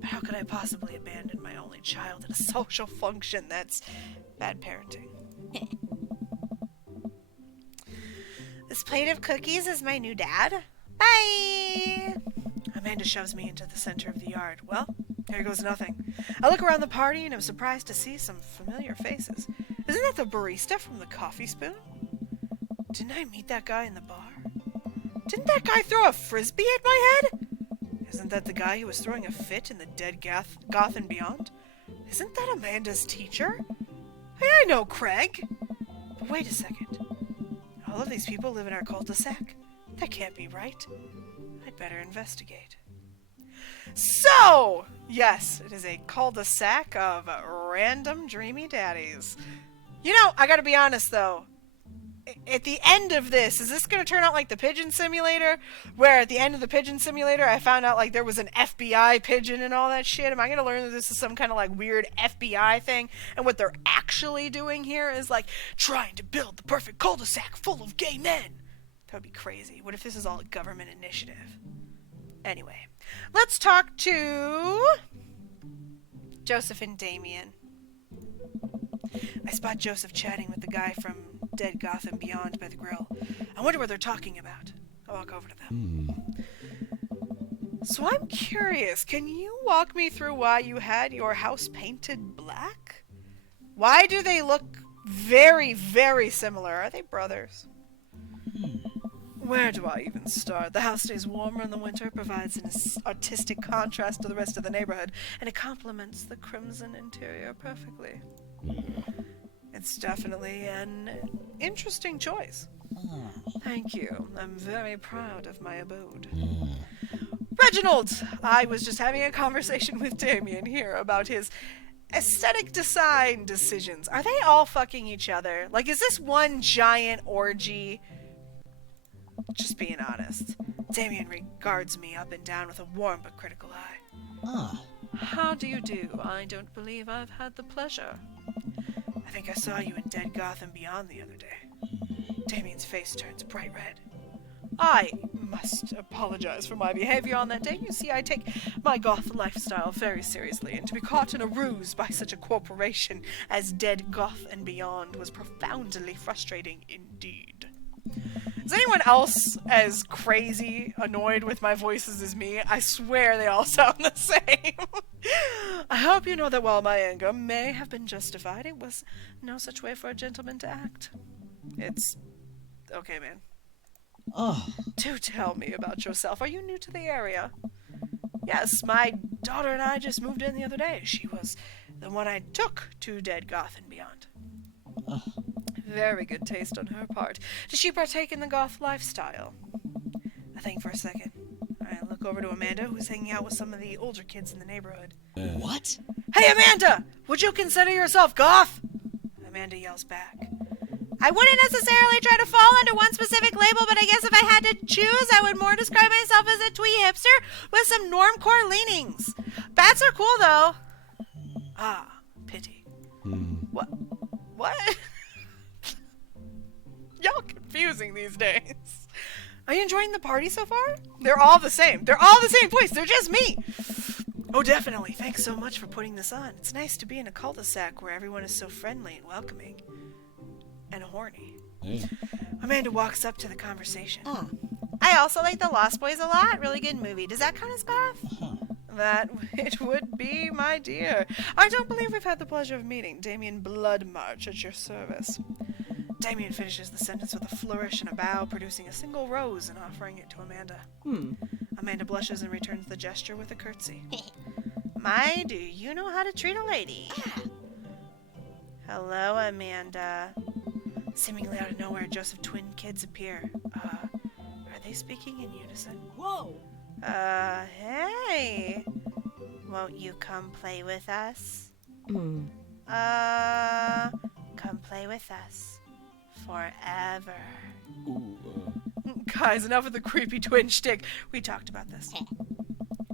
But how could I possibly abandon my only child at a social function? That's bad parenting. This plate of cookies is my new dad. Bye! Amanda shoves me into the center of the yard. Well, here goes nothing. I look around the party and am surprised to see some familiar faces. Isn't that the barista from the Coffee Spoon? Didn't I meet that guy in the bar? Didn't that guy throw a frisbee at my head? Isn't that the guy who was throwing a fit in the Dead Goth and Beyond? Isn't that Amanda's teacher? Hey, I know Craig! But wait a second. All of these people live in our cul-de-sac. That can't be right. I I'd better investigate. So, yes, it is a cul-de-sac of random dreamy daddies. You know, I gotta be honest though. At the end of this, is this going to turn out like the pigeon simulator? Where at the end of the pigeon simulator, I found out like there was an FBI pigeon and all that shit? Am I going to learn that this is some kind of like weird FBI thing? And what they're actually doing here is like trying to build the perfect cul-de-sac full of gay men. That would be crazy. What if this is all a government initiative? Anyway, let's talk to Joseph and Damien. I spot Joseph chatting with the guy from Dead Gotham Beyond by the grill. I wonder what they're talking about. I'll walk over to them. So I'm curious, can you walk me through why you had your house painted black? Why do they look very, very similar? Are they brothers? Where do I even start? The house stays warmer in the winter, provides an artistic contrast to the rest of the neighborhood, and it complements the crimson interior perfectly. It's definitely an interesting choice. Thank you. I'm very proud of my abode. Reginald! I was just having a conversation with Damien here about his aesthetic design decisions. Are they all fucking each other? Like, is this one giant orgy? Just being honest. Damien regards me up and down with a warm but critical eye. How do you do? I don't believe I've had the pleasure. I think I saw you in Dead Gotham Beyond the other day. Damien's face turns bright red. I must apologize for my behavior on that day. You see, I take my goth lifestyle very seriously, and to be caught in a ruse by such a corporation as Dead Goth and Beyond was profoundly frustrating indeed. Is anyone else as crazy annoyed with my voices as me? I swear they all sound the same. I hope you know that while my anger may have been justified, it was no such way for a gentleman to act. It's... okay, man. Do tell me about yourself. Are you new to the area? Yes, my daughter and I just moved in the other day. She was the one I took to Dead Goth and Beyond. Very good taste on her part. Does she partake in the goth lifestyle? I think for a second. I look over to Amanda, who's hanging out with some of the older kids in the neighborhood. What? Hey, Amanda! Would you consider yourself goth? Amanda yells back. I wouldn't necessarily try to fall under one specific label, but I guess if I had to choose, I would more describe myself as a twee hipster with some normcore leanings. Bats are cool, though. Ah, pity. What? Y'all confusing these days. Are you enjoying the party so far? They're all the same. They're all the same voice. They're just me. Oh, definitely. Thanks so much for putting this on. It's nice to be in a cul-de-sac where everyone is so friendly and welcoming. And horny. Amanda walks up to the conversation. I also like The Lost Boys a lot. Really good movie. Does that count as goth? That it would be, my dear. I don't believe we've had the pleasure of meeting. Damien Bloodmarch at your service. Damien finishes the sentence with a flourish and a bow, producing a single rose and offering it to Amanda. Amanda blushes and returns the gesture with a curtsy. My, do you know how to treat a lady? Hello, Amanda. Seemingly out of nowhere, Joseph twin kids appear. Are they speaking in unison? Whoa! Hey! Won't you come play with us? Come play with us. Forever. Guys, enough of the creepy twin shtick. We talked about this.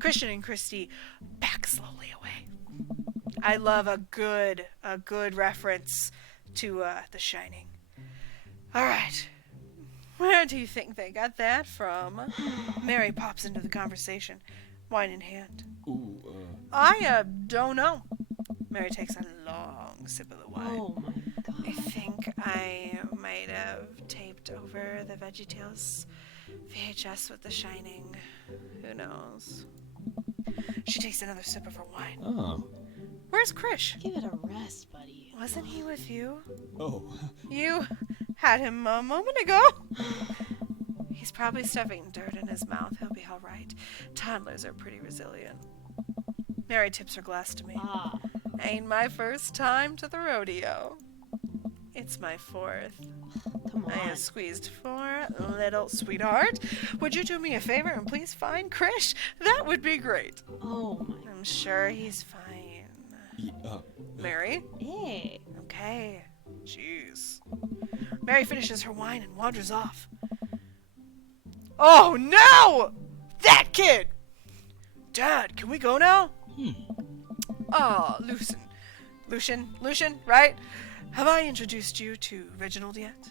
Christian and Christy back slowly away. I love a good reference to The Shining. Alright. Where do you think they got that from? Mary pops into the conversation, wine in hand. I don't know. Mary takes a long sip of the wine. Oh my god. I think I might have taped over the VeggieTales VHS with The Shining. Who knows? She takes another sip of her wine. Where's Krish? Give it a rest, buddy. Wasn't he with you? Oh. You had him a moment ago. He's probably stuffing dirt in his mouth. He'll be all right. Toddlers are pretty resilient. Mary tips her glass to me. Ain't my first time to the rodeo. It's my fourth. Come I on. have squeezed 4, little sweetheart. Would you do me a favor and please find Krish? That would be great. Oh my. I'm sure he's fine. Mary? Hey. Okay. Jeez. Mary finishes her wine and wanders off. Oh no! That kid! Dad, can we go now? Ah, Lucian, right? Have I introduced you to Reginald yet?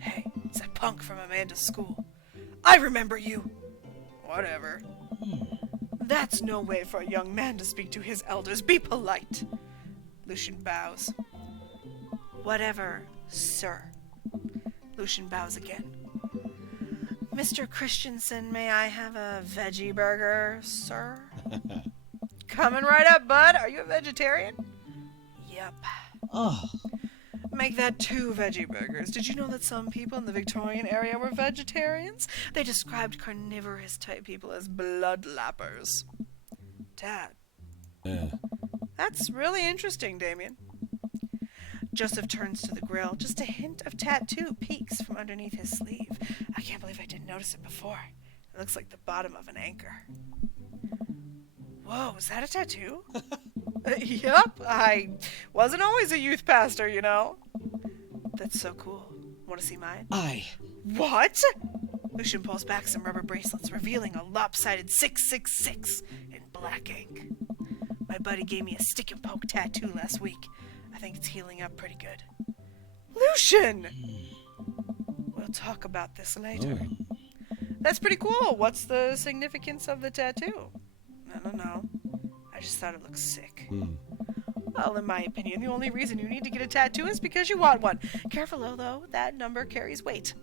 Hey, it's that punk from Amanda's school. I remember you. Whatever. That's no way for a young man to speak to his elders. Be polite. Lucian bows. Whatever, sir. Lucian bows again. Mr. Christensen, may I have a veggie burger, sir? Coming right up, bud. Are you a vegetarian? Yep. Oh, Make that 2 veggie burgers. Did you know that some people in the Victorian area were vegetarians? They described carnivorous type people as bloodlappers. Dad. That's really interesting, Damien. Joseph turns to the grill. Just a hint of tattoo peeks from underneath his sleeve. I can't believe I didn't notice it before. It looks like the bottom of an anchor. Whoa, is that a tattoo? Yup, I wasn't always a youth pastor, you know. That's so cool. Want to see mine? What? Lucian pulls back some rubber bracelets, revealing a lopsided 666 in black ink. My buddy gave me a stick and poke tattoo last week. I think it's healing up pretty good. Lucian! We'll talk about this later. That's pretty cool. What's the significance of the tattoo? I don't know. I just thought it looked sick. Well, in my opinion, the only reason you need to get a tattoo is because you want one. Careful, though, that number carries weight.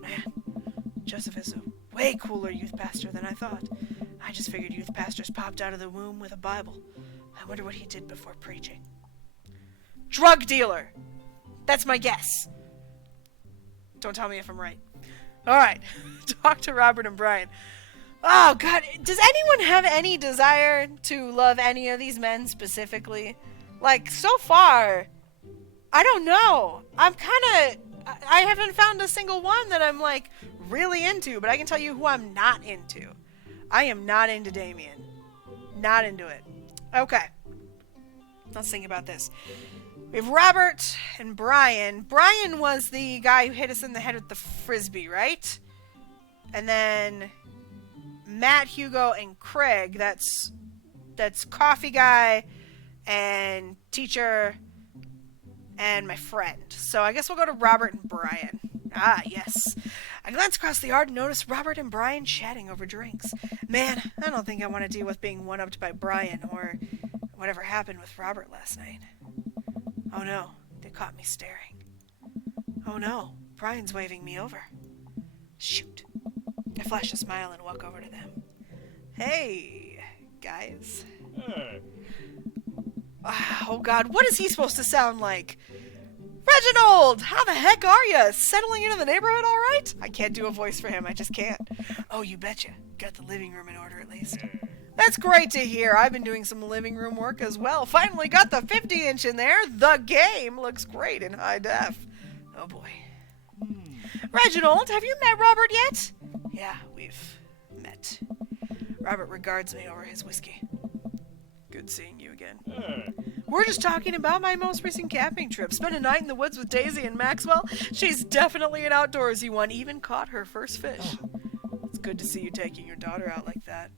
Man, Joseph is a way cooler youth pastor than I thought. I just figured youth pastors popped out of the womb with a Bible. I wonder what he did before preaching. Drug dealer! That's my guess. Don't tell me if I'm right. Alright, talk to Robert and Brian. Oh, God, does anyone have any desire to love any of these men specifically? Like, so far, I don't know. I haven't found a single one that I'm, like, really into, but I can tell you who I'm not into. I am not into Damien. Not into it. Okay. Let's think about this. We have Robert and Brian. Brian was the guy who hit us in the head with the frisbee, right? And then Matt, Hugo, and Craig. That's coffee guy and teacher and my friend. So I guess we'll go to Robert and Brian. Ah, yes. I glance across the yard and notice Robert and Brian chatting over drinks. Man, I don't think I want to deal with being one-upped by Brian or whatever happened with Robert last night. Oh no, they caught me staring. Oh no, Brian's waving me over. Shoot. I flash a smile and walk over to them. Hey, guys. Oh God, what is he supposed to sound like? Reginald! How the heck are you? Settling into the neighborhood all right? I can't do a voice for him, I just can't. Oh, you betcha. Got the living room in order at least. That's great to hear. I've been doing some living room work as well. Finally got the 50-inch in there. The game looks great in high def. Oh boy. Reginald, have you met Robert yet? Yeah, we've met. Robert regards me over his whiskey. Good seeing you again. We're just talking about my most recent camping trip. Spent a night in the woods with Daisy and Maxwell. She's definitely an outdoorsy one. Even caught her first fish. It's good to see you taking your daughter out like that.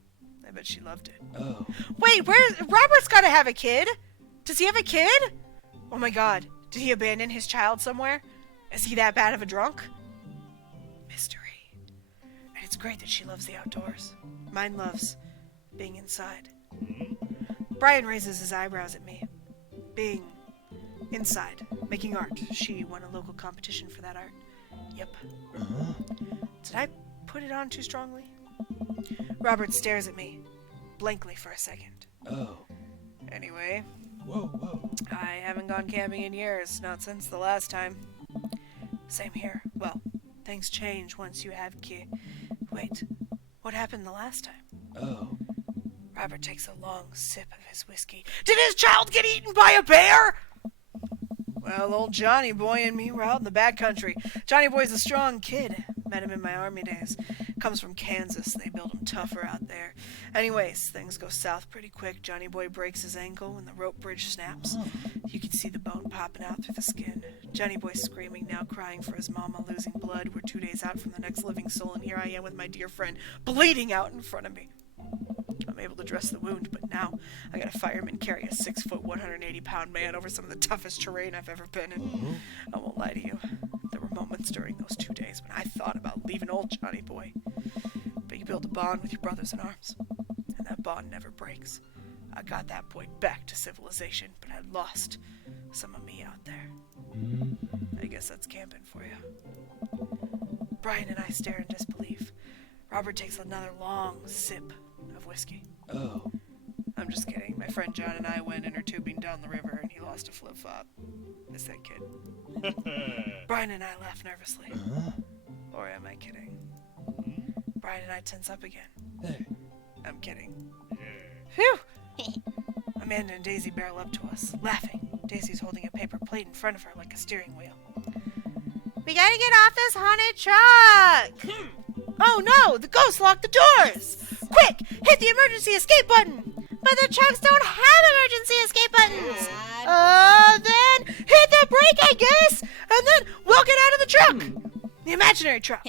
I bet she loved it. Oh. Wait, Robert's gotta have a kid? Does he have a kid? Oh my God. Did he abandon his child somewhere? Is he that bad of a drunk? Mystery. And it's great that she loves the outdoors. Mine loves being inside. Brian raises his eyebrows at me. Being inside, making art. She won a local competition for that art. Yep. Did I put it on too strongly? Robert stares at me, blankly for a second. Oh. Anyway, Whoa. I haven't gone camping in years, not since the last time. Same here. Well, things change once you have Wait, what happened the last time? Oh. Robert takes a long sip of his whiskey. Did his child get eaten by a bear? Well, old Johnny Boy and me were out in the backcountry. Johnny Boy's a strong kid. Met him in my army days. Comes from Kansas. They build him tougher out there. Anyways, things go south pretty quick. Johnny Boy breaks his ankle when the rope bridge snaps. You can see the bone popping out through the skin. Johnny Boy's screaming now, crying for his mama, losing blood. We're 2 days out from the next living soul, and here I am with my dear friend bleeding out in front of me. I'm able to dress the wound, but now I got a fireman carry a 6-foot, 180-pound man over some of the toughest terrain I've ever been in. I won't lie to you. There were moments during those 2 days when I thought about leaving old Johnny Boy. But you build a bond with your brothers in arms, and that bond never breaks. I got that boy back to civilization, but I lost some of me out there. I guess that's camping for you. Brian and I stare in disbelief. Robert takes another long sip of whiskey. Oh. I'm just kidding. My friend John and I went inner tubing down the river and he lost a flip-flop. Miss that kid. Brian and I laugh nervously. Or am I kidding? Brian and I tense up again. Hey. I'm kidding. Phew! Amanda and Daisy barrel up to us, laughing. Daisy's holding a paper plate in front of her like a steering wheel. We gotta get off this haunted truck! Oh no! The ghost locked the doors! Quick! Hit the emergency escape button! But the trucks don't have emergency escape buttons! Then hit the brake, I guess! And then we'll get out of the truck! The imaginary truck.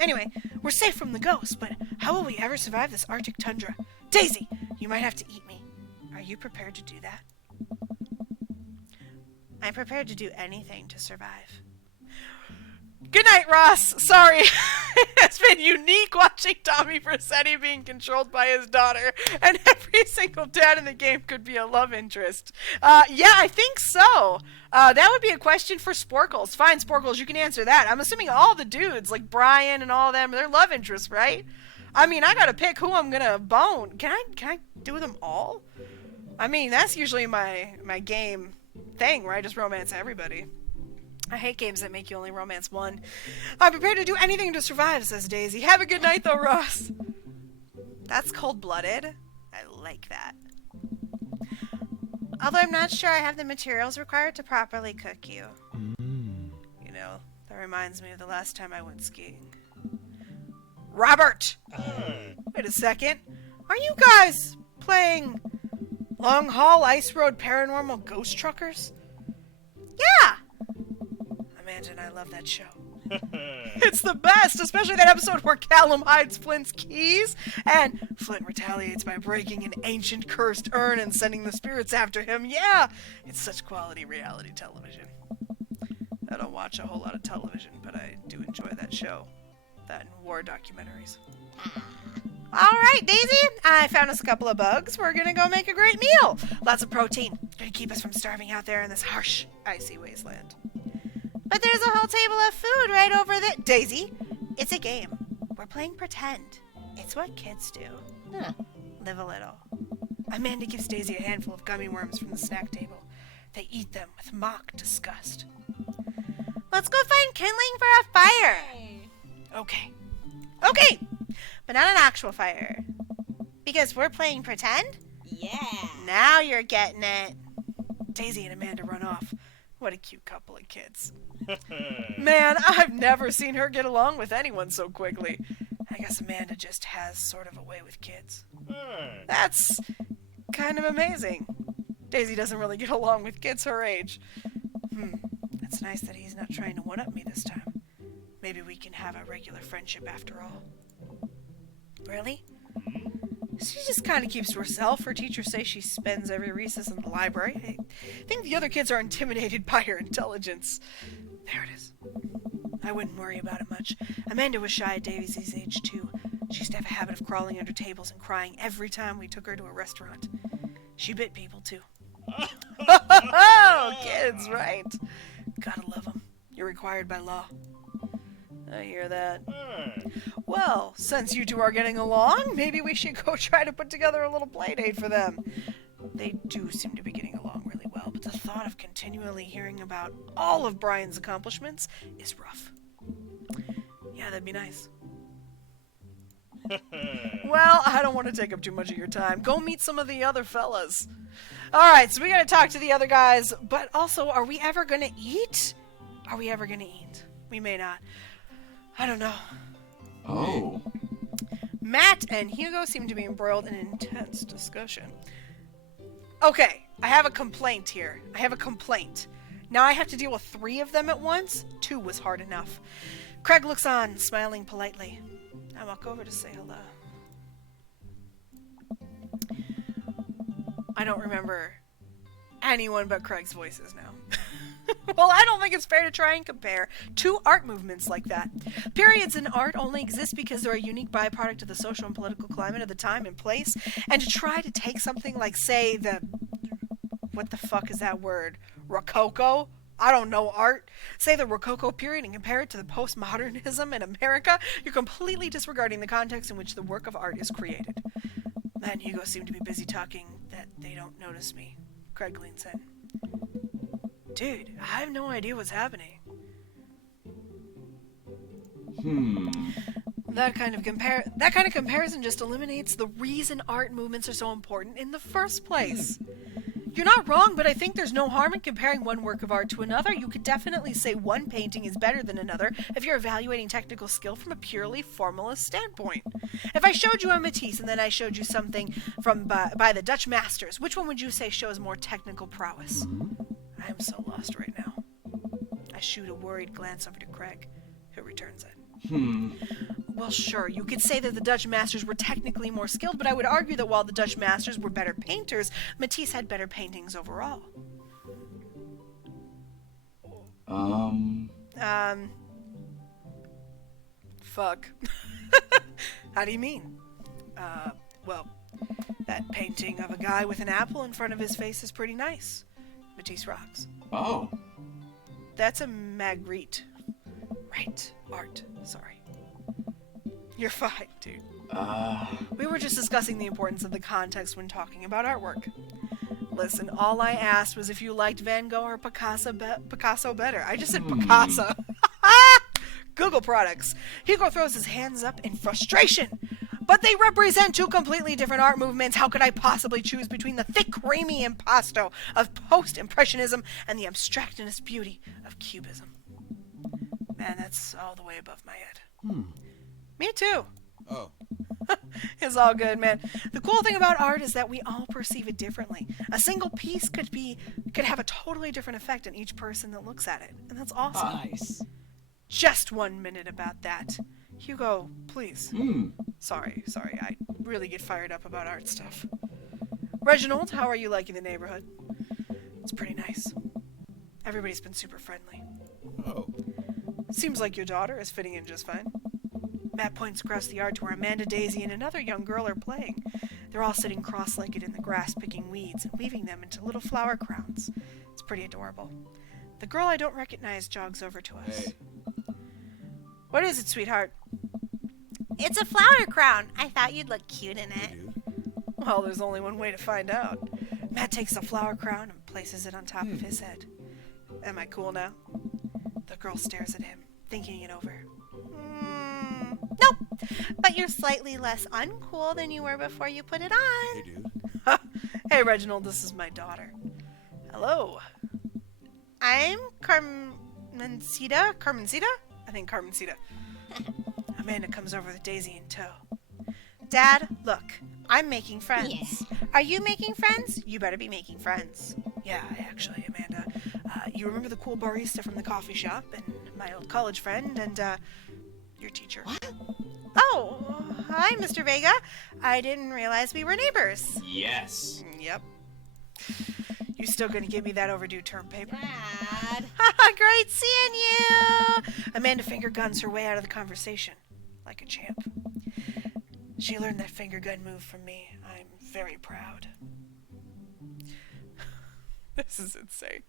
Anyway, we're safe from the ghost, but how will we ever survive this Arctic tundra? Daisy, you might have to eat me. Are you prepared to do that? I'm prepared to do anything to survive. Good night, Ross. Sorry. It's been unique watching Tommy Vercetti being controlled by his daughter, and every single dad in the game could be a love interest. Yeah, I think so. That would be a question for Sporkles. Fine, Sporkles, you can answer that. I'm assuming all the dudes, like Brian and all of them, they're love interests, right? I mean, I gotta pick who I'm gonna bone. Can I do them all? I mean, that's usually my game thing, where I just romance everybody. I hate games that make you only romance one. I'm prepared to do anything to survive, says Daisy. Have a good night, though, Ross. That's cold-blooded. I like that. Although I'm not sure I have the materials required to properly cook you. You know, that reminds me of the last time I went skiing. Robert! Wait a second. Are you guys playing Long Haul Ice Road Paranormal Ghost Truckers? Yeah! Amanda and I love that show. It's the best, especially that episode where Callum hides Flint's keys, and Flint retaliates by breaking an ancient cursed urn and sending the spirits after him. Yeah, it's such quality reality television. I don't watch a whole lot of television, but I do enjoy that show. That and war documentaries. Alright, Daisy, I found us a couple of bugs. We're gonna go make a great meal. Lots of protein. Gonna keep us from starving out there in this harsh, icy wasteland. But there's a whole table of food right over there. Daisy, it's a game. We're playing pretend. It's what kids do. Live a little. Amanda gives Daisy a handful of gummy worms from the snack table. They eat them with mock disgust. Let's go find kindling for a fire. Okay. Okay, but not an actual fire. Because we're playing pretend? Yeah. Now you're getting it. Daisy and Amanda run off. What a cute couple of kids. Man, I've never seen her get along with anyone so quickly. I guess Amanda just has sort of a way with kids. That's kind of amazing. Daisy doesn't really get along with kids her age. It's nice that he's not trying to one-up me this time. Maybe we can have a regular friendship after all. Really? She just kind of keeps to herself. Her teachers say she spends every recess in the library. I think the other kids are intimidated by her intelligence. There it is. I wouldn't worry about it much. Amanda was shy at Daisy's age, too. She used to have a habit of crawling under tables and crying every time we took her to a restaurant. She bit people, too. Oh, kids, right? Gotta love them. You're required by law. I hear that. Well, since you two are getting along, maybe we should go try to put together a little play date for them. They do seem to be getting along really well, but the thought of continually hearing about all of Brian's accomplishments is rough. Yeah, that'd be nice. Well, I don't want to take up too much of your time. Go meet some of the other fellas. Alright, so we gotta talk to the other guys, but also, are we ever gonna eat? Are we ever gonna eat? We may not. I don't know. Oh. Matt and Hugo seem to be embroiled in intense discussion. Okay, I have a complaint here. I have a complaint. Now I have to deal with 3 of them at once? 2 was hard enough. Craig looks on, smiling politely. I walk over to say hello. I don't remember anyone but Craig's voices now. Well, I don't think it's fair to try and compare 2 art movements like that. Periods in art only exist because they're a unique byproduct of the social and political climate of the time and place, and to try to take something like, say, what the fuck is that word? Rococo? I don't know art. Say the Rococo period and compare it to the postmodernism in America, you're completely disregarding the context in which the work of art is created. Matt and Hugo seem to be busy talking that they don't notice me. Craig leans in. Dude, I have no idea what's happening. That kind of comparison just eliminates the reason art movements are so important in the first place. You're not wrong, but I think there's no harm in comparing one work of art to another. You could definitely say one painting is better than another if you're evaluating technical skill from a purely formalist standpoint. If I showed you a Matisse and then I showed you something from by the Dutch masters, which one would you say shows more technical prowess? I am so lost right now. I shoot a worried glance over to Craig, who returns it. Well, sure, you could say that the Dutch masters were technically more skilled, but I would argue that while the Dutch masters were better painters, Matisse had better paintings overall. Fuck. How do you mean? Well, that painting of a guy with an apple in front of his face is pretty nice. Matisse rocks. Oh. That's a Magritte. Right. Art. Sorry. You're fine, dude. We were just discussing the importance of the context when talking about artwork. Listen, all I asked was if you liked Van Gogh or Picasso better. I just said Picasso. Google products. Hugo throws his hands up in frustration. But they represent 2 completely different art movements. How could I possibly choose between the thick, creamy impasto of post-impressionism and the abstractionist beauty of cubism? Man, that's all the way above my head. Me too. Oh. It's all good, man. The cool thing about art is that we all perceive it differently. A single piece could have a totally different effect on each person that looks at it. And that's awesome. Nice. Just 1 minute about that. Hugo, please. Sorry, I really get fired up about art stuff. Reginald, how are you liking the neighborhood? It's pretty nice. Everybody's been super friendly. Oh. Seems like your daughter is fitting in just fine. Matt points across the yard to where Amanda, Daisy, and another young girl are playing. They're all sitting cross-legged in the grass, picking weeds and weaving them into little flower crowns. It's pretty adorable. The girl I don't recognize jogs over to us. Hey. What is it, sweetheart? It's a flower crown. I thought you'd look cute in it. Well, there's only one way to find out. Matt takes the flower crown and places it on top of his head. Am I cool now? The girl stares at him, thinking it over. Nope. But you're slightly less uncool than you were before you put it on. Hey, dude. Hey, Reginald, this is my daughter. Hello. I'm Carmencita? I think Carmencita. Amanda comes over with Daisy in tow. Dad, look. I'm making friends. Yeah. Are you making friends? You better be making friends. Yeah, actually, Amanda. You remember the cool barista from the coffee shop and my old college friend and, your teacher. What? Oh, hi, Mr. Vega. I didn't realize we were neighbors. Yes. Yep. You still gonna give me that overdue term paper? Dad. Great seeing you. Amanda finger guns her way out of the conversation, like a champ. She learned that finger gun move from me. I'm very proud. This is insane.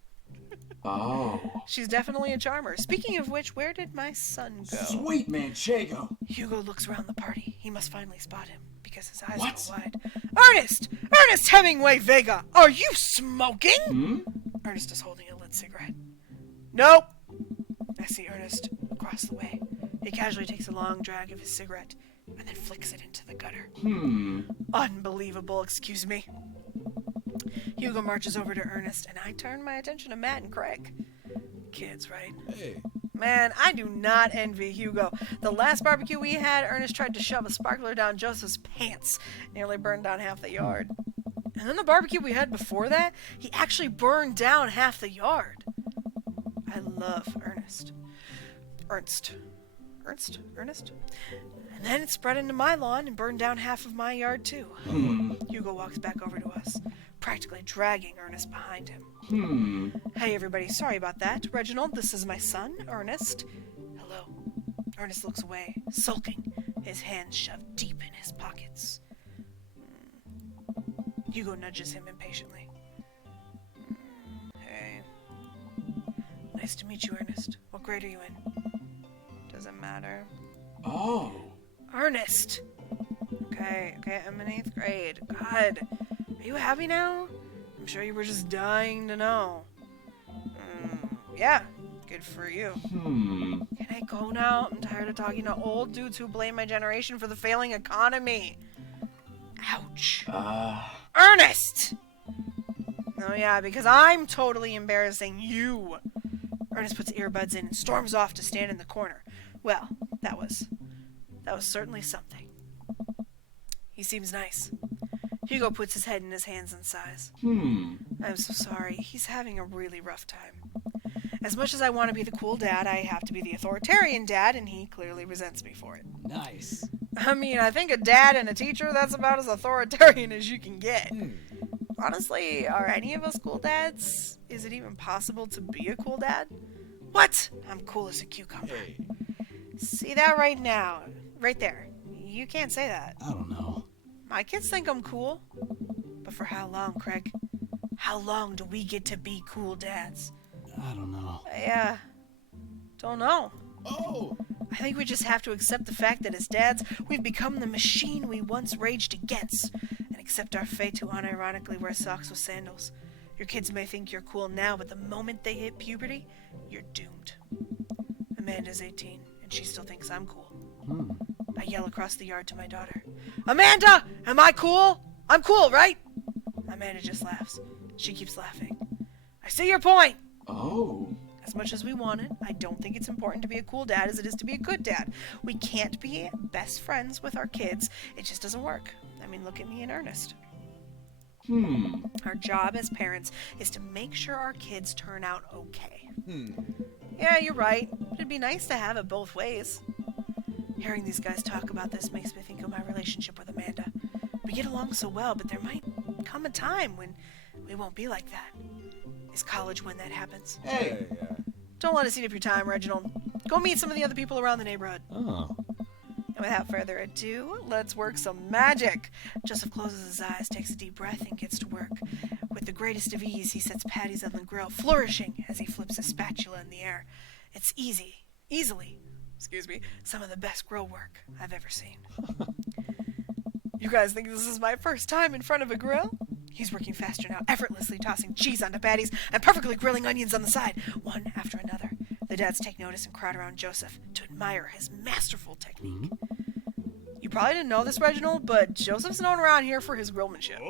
Oh. She's definitely a charmer. Speaking of which, where did my son go? Sweet Manchego. Hugo looks around the party. He must finally spot him, because his eyes What? go wide. Ernest Hemingway Vega! Are you smoking? Ernest is holding a lit cigarette. Nope! I see Ernest across the way. He casually takes a long drag of his cigarette and then flicks it into the gutter. Unbelievable, excuse me. Hugo marches over to Ernest, and I turn my attention to Matt and Craig. Kids, right? Hey. Man, I do not envy Hugo. The last barbecue we had, Ernest tried to shove a sparkler down Joseph's pants. Nearly burned down half the yard. And then the barbecue we had before that, he actually burned down half the yard. I love Ernest. Ernst. And then it spread into my lawn and burned down half of my yard too. Hugo walks back over to us, practically dragging Ernest behind him. Hey everybody, sorry about that. Reginald, this is my son, Ernest. Hello. Ernest looks away, sulking, his hands shoved deep in his pockets. Hugo nudges him impatiently. Hey. Nice to meet you, Ernest. What grade are you in? Doesn't matter. Oh. Ernest! Okay, I'm in 8th grade. God. Are you happy now? I'm sure you were just dying to know. Yeah, good for you. Can I go now? I'm tired of talking to old dudes who blame my generation for the failing economy. Ouch. Ernest! Oh yeah, because I'm totally embarrassing you. Ernest puts earbuds in and storms off to stand in the corner. Well, that was certainly something. He seems nice. Hugo puts his head in his hands and sighs. I'm so sorry. He's having a really rough time. As much as I want to be the cool dad, I have to be the authoritarian dad, and he clearly resents me for it. Nice. I mean, I think a dad and a teacher, that's about as authoritarian as you can get. Honestly, are any of us cool dads? Is it even possible to be a cool dad? What? I'm cool as a cucumber. Hey. See that right now? Right there. You can't say that. I don't know. My kids think I'm cool. But for how long, Craig? How long do we get to be cool dads? I don't know. Yeah. Don't know. Oh! I think we just have to accept the fact that as dads, we've become the machine we once raged against, and accept our fate to unironically wear socks with sandals. Your kids may think you're cool now, but the moment they hit puberty, you're doomed. Amanda's 18, and she still thinks I'm cool. I yell across the yard to my daughter. Amanda! Am I cool? I'm cool, right? Amanda just laughs. She keeps laughing. I see your point! Oh. As much as we want it, I don't think it's important to be a cool dad as it is to be a good dad. We can't be best friends with our kids. It just doesn't work. I mean, look at me and Ernest. Our job as parents is to make sure our kids turn out okay. Yeah, you're right. It'd be nice to have it both ways. Hearing these guys talk about this makes me think of my relationship with Amanda. We get along so well, but there might come a time when we won't be like that. Is college when that happens? Hey. Don't let us eat up your time, Reginald. Go meet some of the other people around the neighborhood. Oh. And without further ado, let's work some magic. Joseph closes his eyes, takes a deep breath, and gets to work. With the greatest of ease, he sets patties on the grill, flourishing as he flips a spatula in the air. It's easily, some of the best grill work I've ever seen. You guys think this is my first time in front of a grill? He's working faster now, effortlessly tossing cheese onto patties and perfectly grilling onions on the side, one after another. The dads take notice and crowd around Joseph to admire his masterful technique. You probably didn't know this, Reginald, but Joseph's known around here for his grillmanship.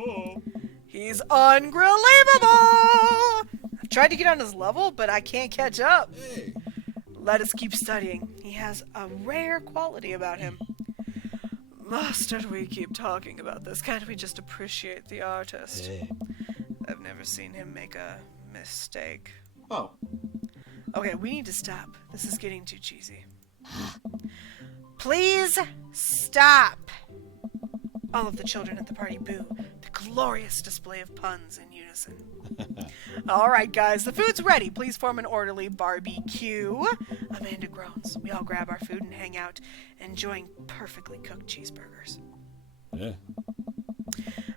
He's ungrillable! I've tried to get on his level, but I can't catch up. Hey. Let us keep studying. He has a rare quality about him. Mustn't we keep talking about this? Can't we just appreciate the artist? Hey. I've never seen him make a mistake. Oh. Okay, we need to stop. This is getting too cheesy. Please stop! All of the children at the party boo. The glorious display of puns in unison. Alright guys, the food's ready. Please form an orderly barbecue. Amanda groans. We all grab our food and hang out, enjoying perfectly cooked cheeseburgers. Yeah.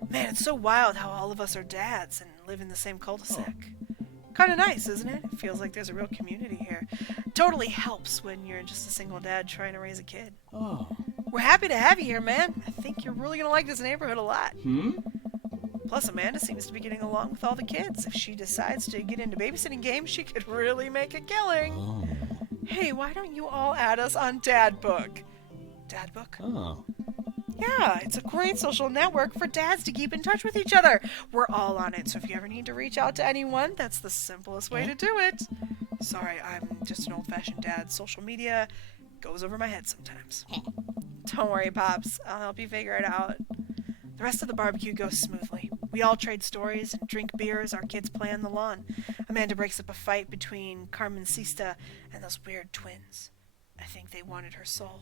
Man, it's so wild how all of us are dads and live in the same cul-de-sac. Kind of nice, isn't it? It feels like there's a real community here. Totally helps when you're just a single dad trying to raise a kid. Oh. We're happy to have you here, man. I think you're really going to like this neighborhood a lot. Plus, Amanda seems to be getting along with all the kids. If she decides to get into babysitting games, she could really make a killing. Oh. Hey, why don't you all add us on Dadbook? Dadbook? Oh. Yeah, it's a great social network for dads to keep in touch with each other. We're all on it, so if you ever need to reach out to anyone, that's the simplest way to do it. Sorry, I'm just an old-fashioned dad. Social media goes over my head sometimes. Don't worry, Pops. I'll help you figure it out. The rest of the barbecue goes smoothly. We all trade stories and drink beer as our kids play on the lawn. Amanda breaks up a fight between Carmencita and those weird twins. I think they wanted her soul.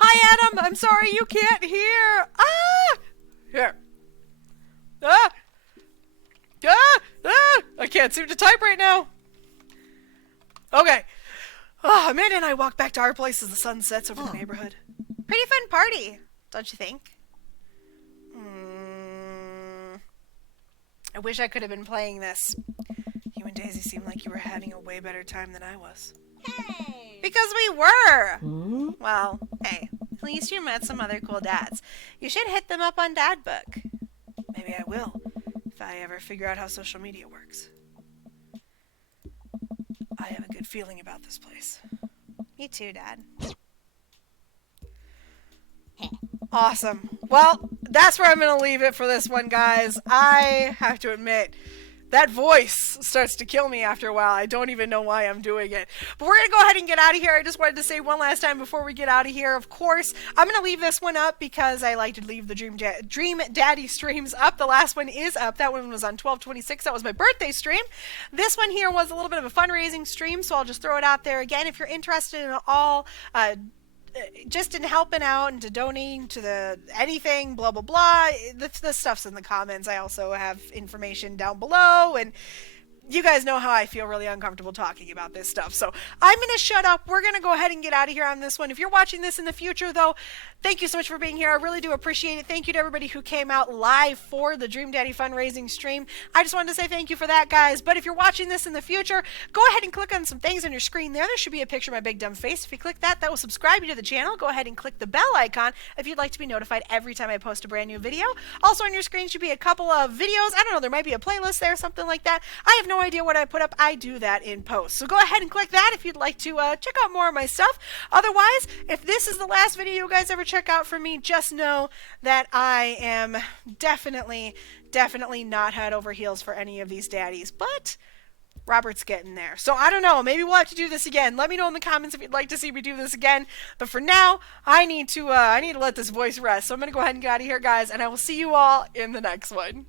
Hi, Adam! I'm sorry you can't hear! Ah! Here. Ah! Ah! Ah! I can't seem to type right now. Okay. Oh, Amanda and I walk back to our place as the sun sets over the neighborhood. Pretty fun party, don't you think? I wish I could have been playing this. You and Daisy seemed like you were having a way better time than I was. Hey! Because we were! Hmm? Well, hey, at least you met some other cool dads. You should hit them up on Dad Book. Maybe I will, if I ever figure out how social media works. I have a good feeling about this place. Me too, Dad. Awesome. Well, that's where I'm going to leave it for this one, guys. I have to admit, that voice starts to kill me after a while. I don't even know why I'm doing it. But we're going to go ahead and get out of here. I just wanted to say one last time before we get out of here. Of course, I'm going to leave this one up because I like to leave the Dream Daddy streams up. The last one is up. That one was on 12/26. That was my birthday stream. This one here was a little bit of a fundraising stream, so I'll just throw it out there again. If you're interested in all... just in helping out and to donating to the anything, blah, blah, blah. The stuff's in the comments. I also have information down below, and you guys know how I feel really uncomfortable talking about this stuff. So I'm going to shut up. We're going to go ahead and get out of here on this one. If you're watching this in the future, though, thank you so much for being here. I really do appreciate it. Thank you to everybody who came out live for the Dream Daddy fundraising stream. I just wanted to say thank you for that, guys. But if you're watching this in the future, go ahead and click on some things on your screen there. There should be a picture of my big dumb face. If you click that, that will subscribe you to the channel. Go ahead and click the bell icon if you'd like to be notified every time I post a brand new video. Also on your screen should be a couple of videos. I don't know, there might be a playlist there, something like that. I have no idea what I put up. I do that in post. So go ahead and click that if you'd like to check out more of my stuff. Otherwise, if this is the last video you guys ever check out from me, just know that I am definitely not head over heels for any of these daddies. But Robert's getting there. So I don't know. Maybe we'll have to do this again. Let me know in the comments if you'd like to see me do this again. But for now, I need to let this voice rest. So I'm going to go ahead and get out of here, guys, and I will see you all in the next one.